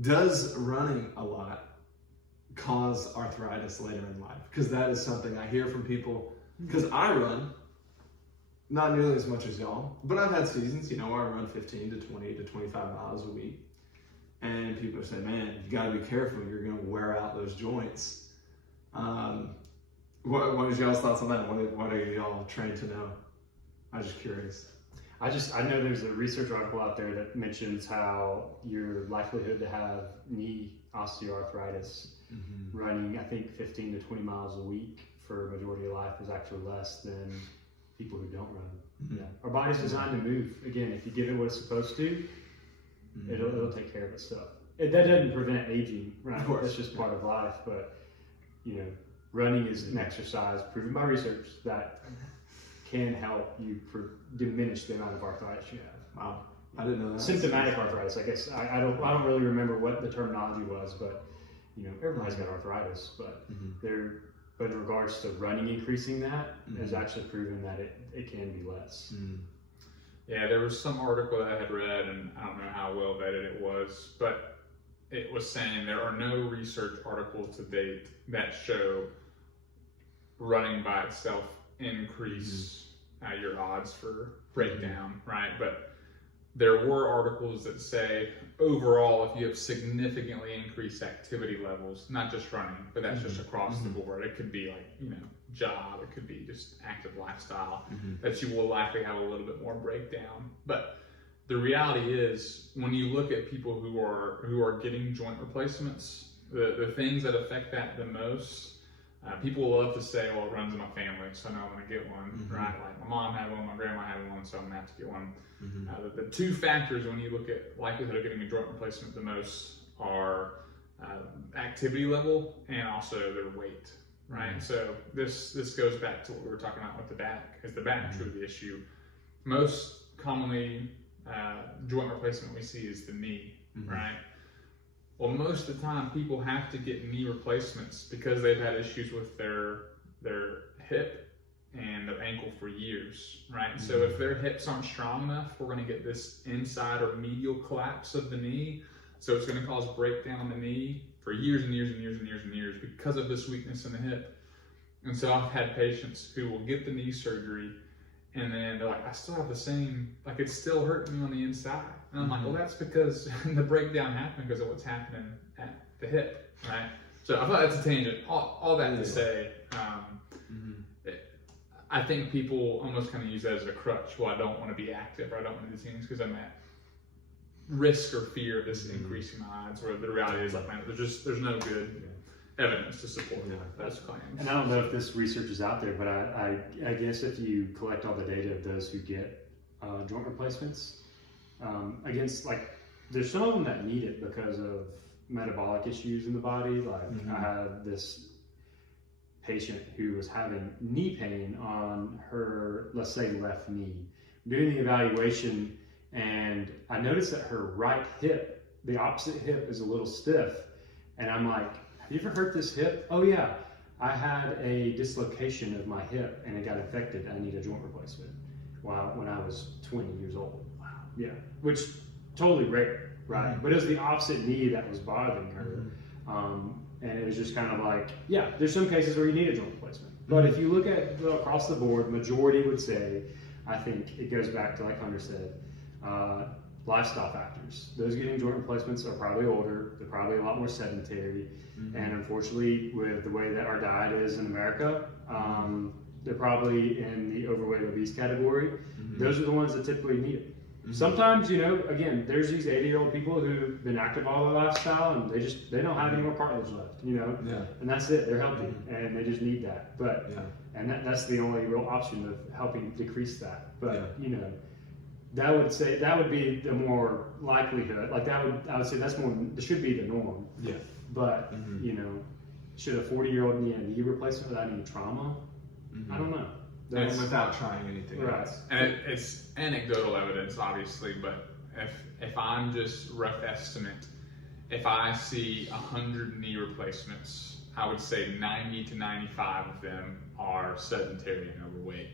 Does running a lot cause arthritis later in life? Because that is something I hear from people. Because I run, not nearly as much as y'all, but I've had seasons, where I run 15 to 20 to 25 miles a week. And people say, man, you got to be careful. You're going to wear out those joints. What is y'all's thoughts on that? What are y'all trained to know? I'm just curious. I know there's a research article out there that mentions how your likelihood to have knee osteoarthritis running, I think 15 to 20 miles a week for a majority of life is actually less than people who don't run. Yeah. Our body's designed to move. Again, if you give it what it's supposed to, it'll take care of itself. That doesn't prevent aging, right? Of course. That's just part of life. But running is an exercise proven by research that can help you diminish the amount of arthritis you have. Wow, I didn't know that. Symptomatic arthritis, I guess. I don't really remember what the terminology was, but everybody's got arthritis. But but in regards to running increasing that, it's actually proven that it can be less. Yeah, there was some article that I had read, and I don't know how well vetted it was, but it was saying there are no research articles to date that show running by itself increase your odds for breakdown, right? But there were articles that say overall, if you have significantly increased activity levels, not just running, but that's just across the board. It could be like, job, it could be just active lifestyle, that you will likely have a little bit more breakdown. But the reality is, when you look at people who are getting joint replacements, the things that affect that the most, people love to say, well, it runs in my family, so I know I'm going to get one, right? Like my mom had one, my grandma had one, so I'm going to have to get one. The two factors when you look at likelihood of getting a joint replacement the most are activity level and also their weight, right? So this goes back to what we were talking about with the back. Is the back truly the issue? Most commonly, joint replacement we see is the knee, right? Well, most of the time, people have to get knee replacements because they've had issues with their hip and their ankle for years, right? So if their hips aren't strong enough, we're going to get this inside or medial collapse of the knee. So it's going to cause breakdown in the knee for years and years and years and years and years because of this weakness in the hip. And so I've had patients who will get the knee surgery and then they're like, I still have the same, like it's still hurting me on the inside. And I'm like, well, that's because the breakdown happened because of what's happening at the hip, right? So I thought that's a tangent. All that to say, I think people almost kind of use that as a crutch. Well, I don't want to be active, or I don't want to do things because I'm at risk or fear of this increasing my odds. Where the reality is, like, man, there's no good evidence to support those claims. And I don't know if this research is out there, but I guess if you collect all the data of those who get joint replacements, against, like, there's some of them that need it because of metabolic issues in the body. Like I had this patient who was having knee pain on her, let's say, left knee. Doing the evaluation, and I noticed that her right hip, the opposite hip, is a little stiff. And I'm like, have you ever hurt this hip? Oh yeah, I had a dislocation of my hip and it got infected. I need a joint replacement. Wow, when I was 20 years old. Wow. Yeah, which totally rare, right? But it was the opposite knee that was bothering her. And it was just kind of like, yeah, there's some cases where you need a joint replacement. But if you look at across the board, majority would say, I think it goes back to, like Hunter said, lifestyle factors. Those getting joint replacements are probably older. They're probably a lot more sedentary. And unfortunately, with the way that our diet is in America, they're probably in the overweight obese category. Those are the ones that typically need it. Sometimes, again, there's these 80-year-old people who've been active all their lifestyle and they don't have any more cartilage left, and that's it. They're healthy and they just need that. But and that's the only real option of helping decrease that. But that would be the more likelihood. Like I would say that's more. It should be the norm. Yeah. But should a 40-year-old need a knee replacement without any trauma? I don't know. And without trying anything else. And it's anecdotal evidence, obviously, but if I'm just rough estimate, if I see 100 knee replacements I would say 90 to 95 of them are sedentary and overweight.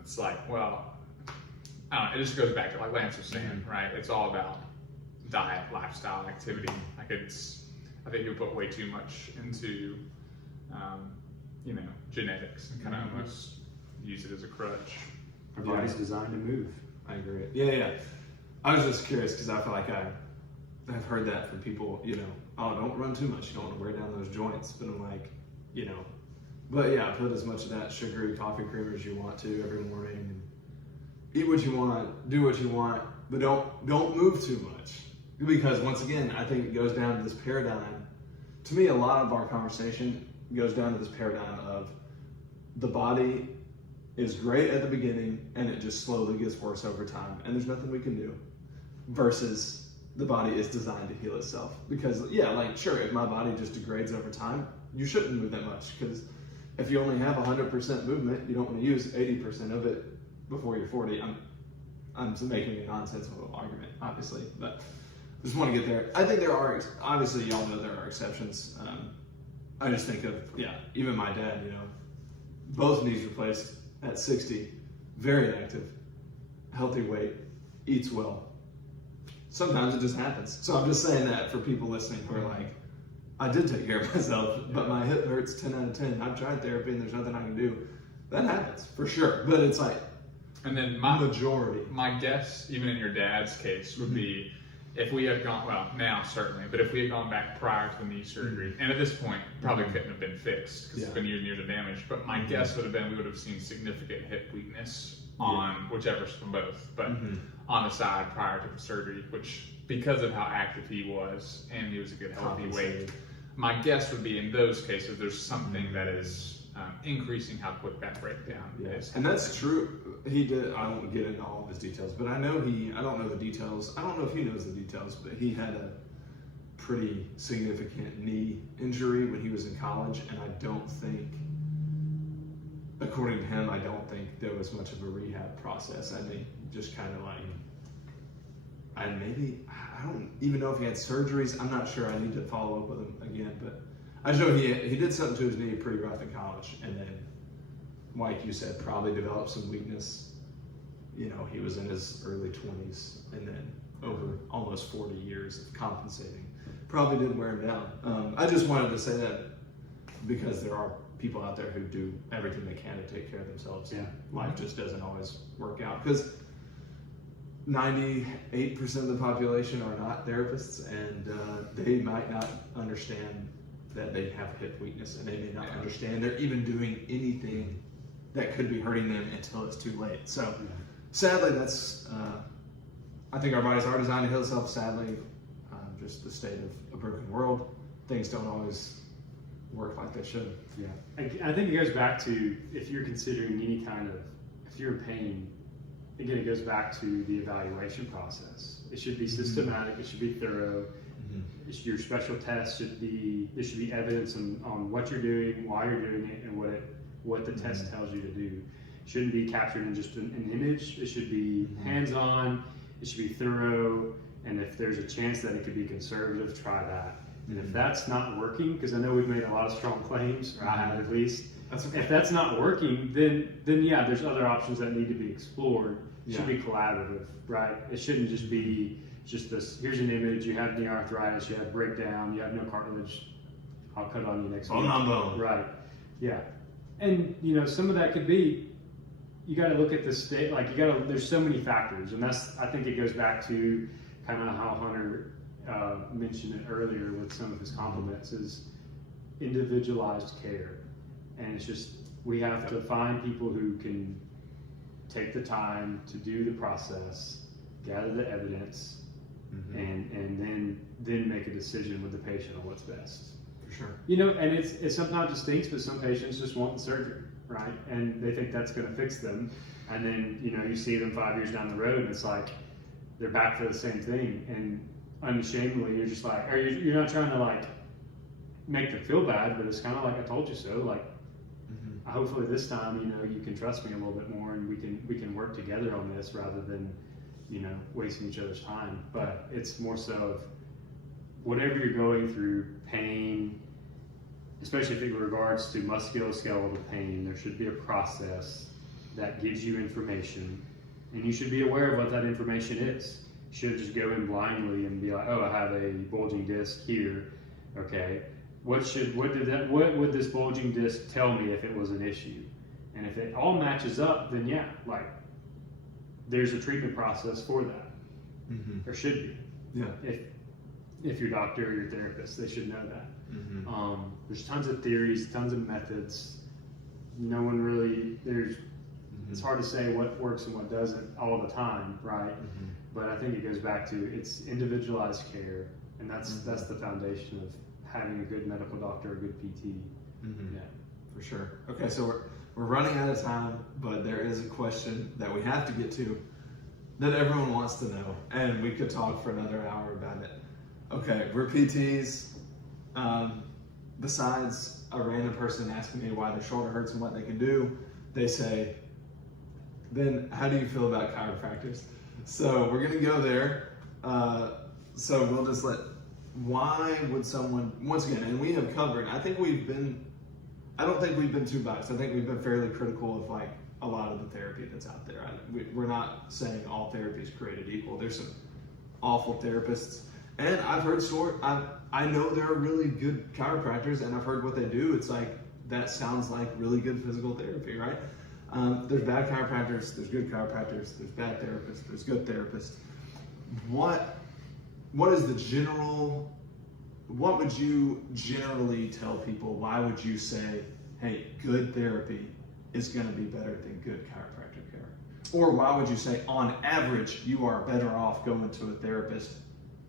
It's like, well, I don't know, it just goes back to like Lance was saying, right? It's all about diet, lifestyle, activity. Like I think you put way too much into, genetics and kind of almost use it as a crutch. Our body's designed to move. I agree. Yeah. I was just curious because I feel like I've heard that from people, oh, don't run too much. You don't want to wear down those joints. But I'm like, but yeah, put as much of that sugary coffee creamer as you want to every morning. And eat what you want, do what you want, but don't move too much. Because once again, I think it goes down to this paradigm. To me, a lot of our conversation goes down to this paradigm of the body is great at the beginning and it just slowly gets worse over time. And there's nothing we can do. Versus the body is designed to heal itself. Because sure, if my body just degrades over time, you shouldn't move that much. Because if you only have 100% movement, you don't want to use 80% of it before you're 40. I'm making a nonsensical argument, obviously, but I just want to get there. I think there are, obviously y'all know there are exceptions. I just think of, even my dad, both knees replaced at 60, very active, healthy weight, eats well. Sometimes it just happens. So I'm just saying that for people listening who are like, I did take care of myself, but my hip hurts 10 out of 10. I've tried therapy and there's nothing I can do. That happens, for sure. But it's like, and then majority. My guess, even in your dad's case, would be if we had gone, well, now certainly, but if we had gone back prior to the knee surgery, and at this point, probably couldn't have been fixed because it's been years and years of damage, but my guess would have been we would have seen significant hip weakness on whichever's from both, but on the side prior to the surgery, which because of how active he was and he was a good healthy weight, my guess would be in those cases there's something that is increasing how quick that breakdown is. And that's true. He did, I won't get into all of his details, but I don't know the details. I don't know if he knows the details, but he had a pretty significant knee injury when he was in college, and I don't think, according to him, I don't think there was much of a rehab process. I think just kind of like, I don't even know if he had surgeries. I'm not sure. I need to follow up with him again, but I just know he did something to his knee pretty rough in college, and then, like you said, probably developed some weakness. He was in his early 20s, and then over almost 40 years of compensating, probably did wear him down. I just wanted to say that because there are people out there who do everything they can to take care of themselves. Yeah. Life just doesn't always work out because 98% of the population are not therapists, and they might not understand that they have hip weakness, and they may not understand they're even doing anything that could be hurting them until it's too late. So sadly, that's, I think our bodies are designed to heal itself. Sadly, just the state of a broken world, things don't always work like they should. Yeah, I think it goes back to if you're considering any kind of, if you're in pain, again, it goes back to the evaluation process. It should be systematic, it should be thorough. Your special test there should be evidence on what you're doing, why you're doing it, and what the test tells you to do. It shouldn't be captured in just an image. It should be hands-on, it should be thorough, and if there's a chance that it could be conservative, try that. And if that's not working, because I know we've made a lot of strong claims, or I have at least, if that's not working, then there's other options that need to be explored. It should be collaborative, right? It shouldn't just be just this, here's an image, you have knee arthritis, you have breakdown, you have no cartilage, I'll cut it on you next week. Bone on bone. Right, yeah. And, some of that could be, you got to look at the state, there's so many factors, and I think it goes back to kind of how Hunter mentioned it earlier with some of his compliments, is individualized care. And it's just, we have to find people who can take the time to do the process, gather the evidence, and then make a decision with the patient on what's best. For sure. And it's sometimes it stinks, but some patients just want the surgery, right? And they think that's going to fix them. And then, you see them 5 years down the road, and it's like they're back for the same thing. And unashamedly, you're just like, you're not trying to like make them feel bad, but it's kind of like, I told you so. Like, hopefully this time, you can trust me a little bit more, and we can work together on this rather than, wasting each other's time. But it's more so of whatever you're going through, pain, especially if it regards to musculoskeletal pain, there should be a process that gives you information, and you should be aware of what that information is. You shouldn't just go in blindly and be like, oh, I have a bulging disc here. Okay, what would this bulging disc tell me if it was an issue? And if it all matches up, then yeah, like there's a treatment process for that. Mm-hmm. There should be. Yeah. If your doctor or your therapist, they should know that. Mm-hmm. There's tons of theories, tons of methods. No one really, it's hard to say what works and what doesn't all the time, right? Mm-hmm. But I think it goes back to it's individualized care, and that's the foundation of having a good medical doctor, a good PT. Mm-hmm. Yeah, for sure. Okay, so we're running out of time, but there is a question that we have to get to that everyone wants to know, and we could talk for another hour about it. Okay, we're PTs. Besides a random person asking me why their shoulder hurts and what they can do, they say, then how do you feel about chiropractors? So we're gonna go there. So we'll just why would someone, once again, and we have covered, I don't think we've been too biased. I think we've been fairly critical of like a lot of the therapy that's out there. We're not saying all therapy is created equal. There's some awful therapists. And I've heard stories, I know there are really good chiropractors, and I've heard what they do. It's like, that sounds like really good physical therapy, right? There's bad chiropractors, there's good chiropractors, there's bad therapists, there's good therapists. What is the general, what would you generally tell people? Why would you say, hey, good therapy is gonna be better than good chiropractic care? Or why would you say, on average, you are better off going to a therapist,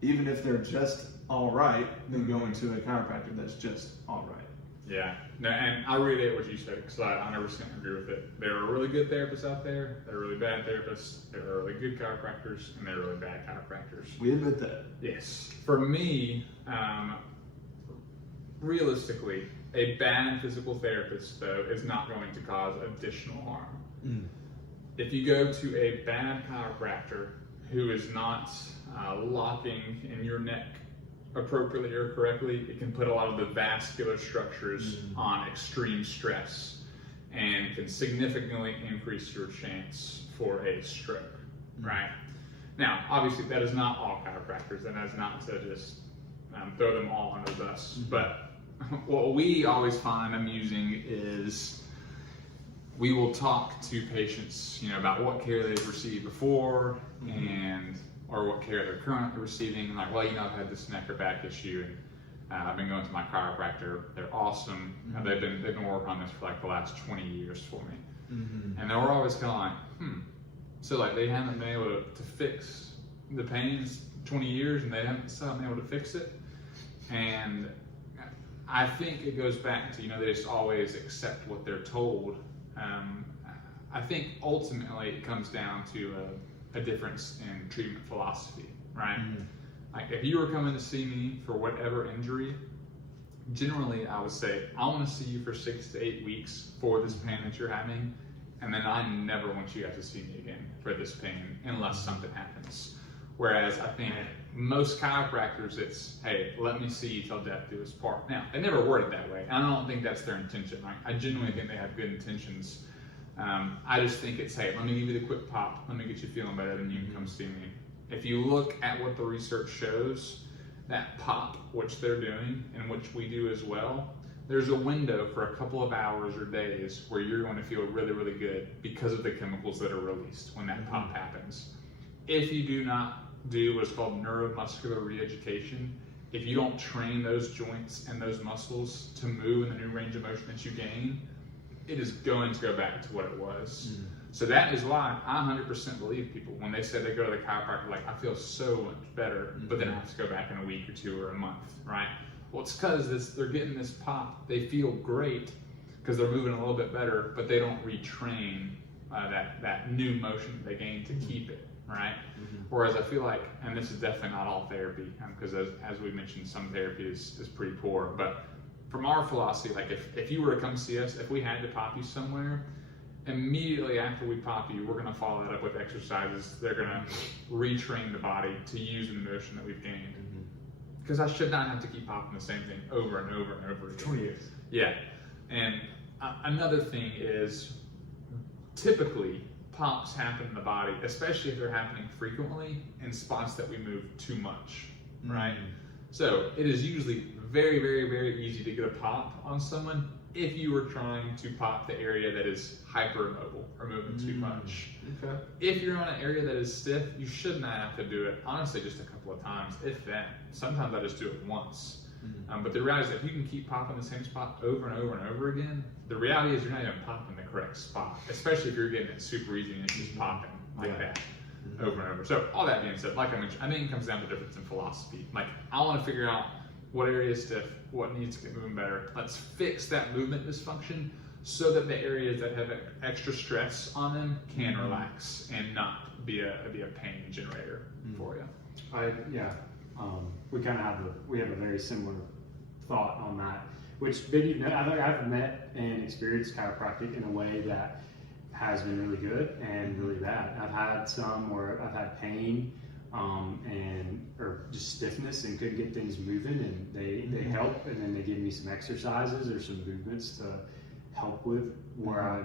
even if they're just all right, than going to a chiropractor that's just all right? Yeah, no, and I reiterate what you said because I 100% agree with it. There are really good therapists out there. There are really bad therapists. There are really good chiropractors, and there are really bad chiropractors. We admit that. Yes. For me, realistically, a bad physical therapist, though, is not going to cause additional harm. Mm. If you go to a bad chiropractor who is not locking in your neck appropriately or correctly, it can put a lot of the vascular structures on extreme stress and can significantly increase your chance for a stroke, right? Now, obviously, that is not all chiropractors, and that's not to just throw them all under the bus, but what we always find amusing is we will talk to patients, about what care they've received before or what care they're currently receiving. Like, well, I've had this neck or back issue, and I've been going to my chiropractor. They're awesome. They've been working on this for like the last 20 years for me. And they were always kind of like, so like they haven't been able to fix the pains 20 years, and they haven't been able to fix it. And I think it goes back to, they just always accept what they're told. I think ultimately it comes down to a difference in treatment philosophy, right? Like if you were coming to see me for whatever injury, generally I would say, I want to see you for 6 to 8 weeks for this pain that you're having, and then I never want you guys to see me again for this pain unless something happens. Whereas I think most chiropractors, it's, hey, let me see you till death do us part. Now, they never word it that way, and I don't think that's their intention, right? I genuinely think they have good intentions. I just think it's, hey, let me give you the quick pop, let me get you feeling better, then you can come see me. If you look at what the research shows, that pop, which they're doing, and which we do as well, there's a window for a couple of hours or days where you're going to feel really, really good because of the chemicals that are released when that pop happens. If you do not do what's called neuromuscular re-education, if you don't train those joints and those muscles to move in the new range of motion that you gain, it is going to go back to what it was. So that is why I 100% believe people when they say they go to the chiropractor, like, I feel so much better, but then I have to go back in a week or 2 or a month, right? Well, it's because they're getting this pop. They feel great because they're moving a little bit better, but they don't retrain that new motion they gain to keep it, right? Whereas I feel like, and this is definitely not all therapy, because as we mentioned, some therapy is pretty poor, but from our philosophy, like if you were to come see us, if we had to pop you somewhere, immediately after we pop you, we're going to follow that up with exercises. They're going to retrain the body to use the motion that we've gained. because I should not have to keep popping the same thing over and over and over again. 20 years. Yeah, and another thing is typically pops happen in the body, especially if they're happening frequently in spots that we move too much, right? So it is usually very, very, very easy to get a pop on someone if you were trying to pop the area that is hypermobile or moving too much. Okay. If you're on an area that is stiff, you should not have to do it, honestly, just a couple of times, if that. Sometimes I just do it once. But the reality is that if you can keep popping the same spot over and over and over again, the reality is you're not even popping the correct spot, especially if you're getting it super easy and it's just popping like that over and over. So all that being said, like I mentioned, I think it comes down to difference in philosophy. Like, I want to figure out what area is stiff, what needs to get moving better. Let's fix that movement dysfunction so that the areas that have extra stress on them can relax and not be a pain generator for you. We kind of have a very similar thought on that. Which I've met and experienced chiropractic in a way that has been really good and really bad. I've had some where I've had pain or just stiffness and couldn't get things moving, and they help, and then they give me some exercises or some movements to help with where I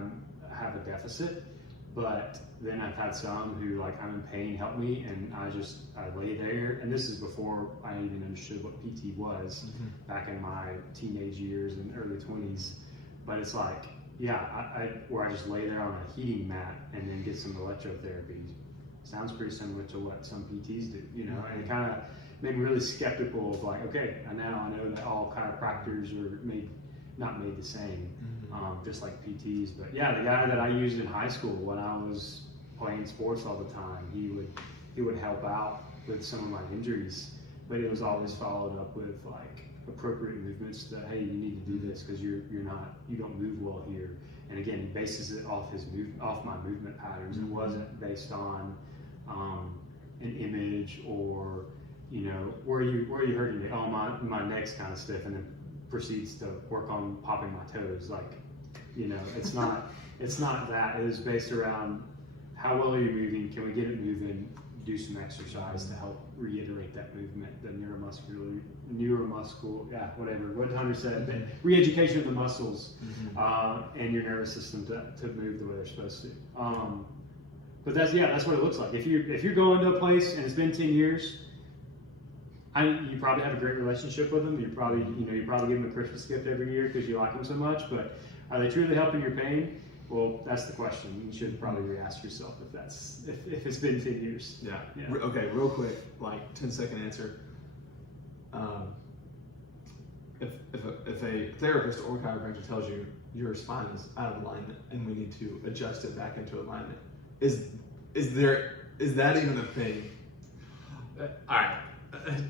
have a deficit. But then I've had some who, like, I'm in pain, help me, and I lay there, and this is before I even understood what PT was, back in my teenage years and early 20s. But it's like, where I just lay there on a heating mat and then get some electrotherapy. Sounds pretty similar to what some PTs do, you know, and it kind of made me really skeptical of, like, okay, now I know that all chiropractors are not made the same. Just like PTs. But yeah, the guy that I used in high school when I was playing sports all the time, he would help out with some of my injuries, but it was always followed up with, like, appropriate movements that, hey, you need to do this because you don't move well here. And again, he bases it off off my movement patterns. It wasn't based on an image or, you know, where are you hurting me? Oh, my neck's kind of stiff, and then proceeds to work on popping my toes. Like, you know, it's not that. It is based around how well are you moving? Can we get it moving? Do some exercise to help reiterate that movement, the neuromuscular, whatever, what Hunter said, the re-education of the muscles and your nervous system to move the way they're supposed to. But that's what it looks like. If you're going to a place and it's been 10 years, you probably have a great relationship with them. You probably give them a Christmas gift every year because you like them so much. But are they truly helping your pain? Well, that's the question. You should probably re-ask yourself if it's been 10 years. Yeah. Okay, real quick, like 10-second answer. If a therapist or chiropractor tells you your spine is out of alignment and we need to adjust it back into alignment, is that even a thing? All right.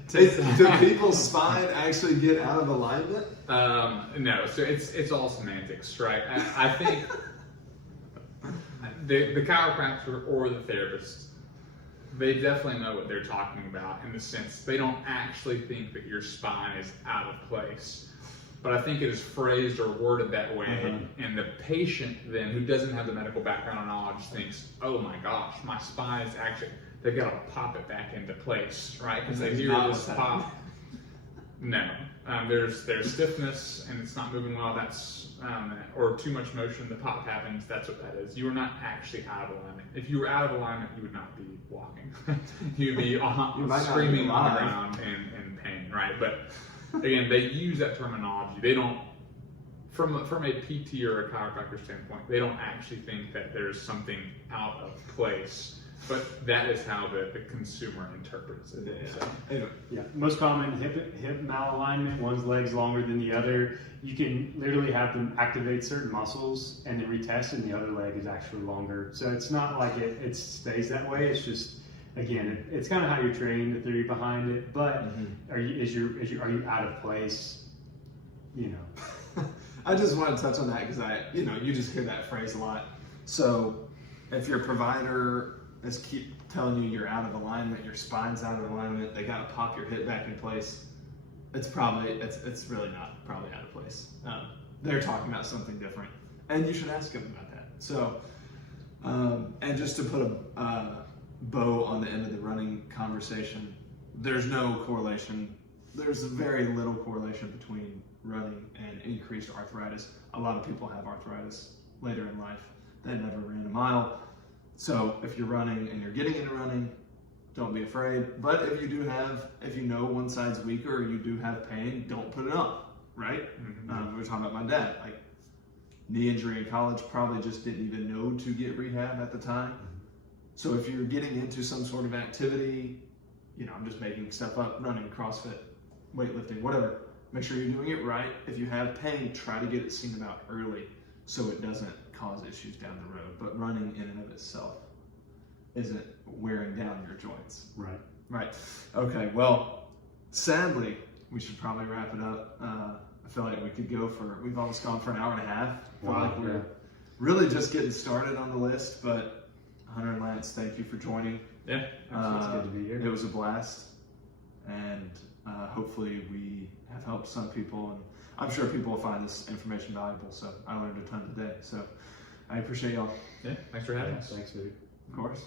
Do people's spine actually get out of alignment? No. So it's all semantics, right? I think the chiropractor or the therapist, they definitely know what they're talking about, in the sense they don't actually think that your spine is out of place. But I think it is phrased or worded that way, and the patient then, who doesn't have the medical background or knowledge, thinks, oh my gosh, my spine is actually, they've got to pop it back into place, right? Because they hear this pop. No, there's stiffness and it's not moving well. That's or too much motion. The pop happens. That's what that is. You are not actually out of alignment. If you were out of alignment, you would not be walking. You'd be screaming on the ground in pain, right? But again, they use that terminology. They don't, from a PT or a chiropractor standpoint, they don't actually think that there's something out of place. But that is how the consumer interprets it. Yeah. So, Anyway. Yeah, most common hip malalignment, one's leg's longer than the other. You can literally have them activate certain muscles and then retest, and the other leg is actually longer. So it's not like it stays that way. It's just, again, it's kind of how you're trained, the theory behind it. But are you out of place? You know. I just want to touch on that because you just hear that phrase a lot. So if your provider is keep telling you you're out of alignment, your spine's out of alignment, they got to pop your hip back in place, it's really not probably out of place. They're talking about something different, and you should ask them about that. So, and just to put a bow on the end of the running conversation, there's no correlation there's very little correlation between running and increased arthritis. A lot of people have arthritis later in life that never ran a mile. So if you're running and you're getting into running, don't be afraid. But if you know one side's weaker or you do have pain, don't put it on, right? Mm-hmm. We were talking about my dad, like knee injury in college, probably just didn't even know to get rehab at the time. So if you're getting into some sort of activity, I'm just making stuff up, running, CrossFit, weightlifting, whatever, make sure you're doing it right. If you have pain, try to get it seen about early so it doesn't cause issues down the road. But running in and of itself isn't wearing down your joints. Right. Okay, well, sadly, we should probably wrap it up. I feel like we've almost gone for an hour and a half. I feel like we're really just getting started on the list, but Hunter and Lance, thank you for joining. Yeah, It's good to be here. It was a blast, and hopefully we have helped some people, and I'm sure people will find this information valuable, so I learned a ton today, so I appreciate y'all. Yeah, thanks for having us. Thanks, dude. Of course.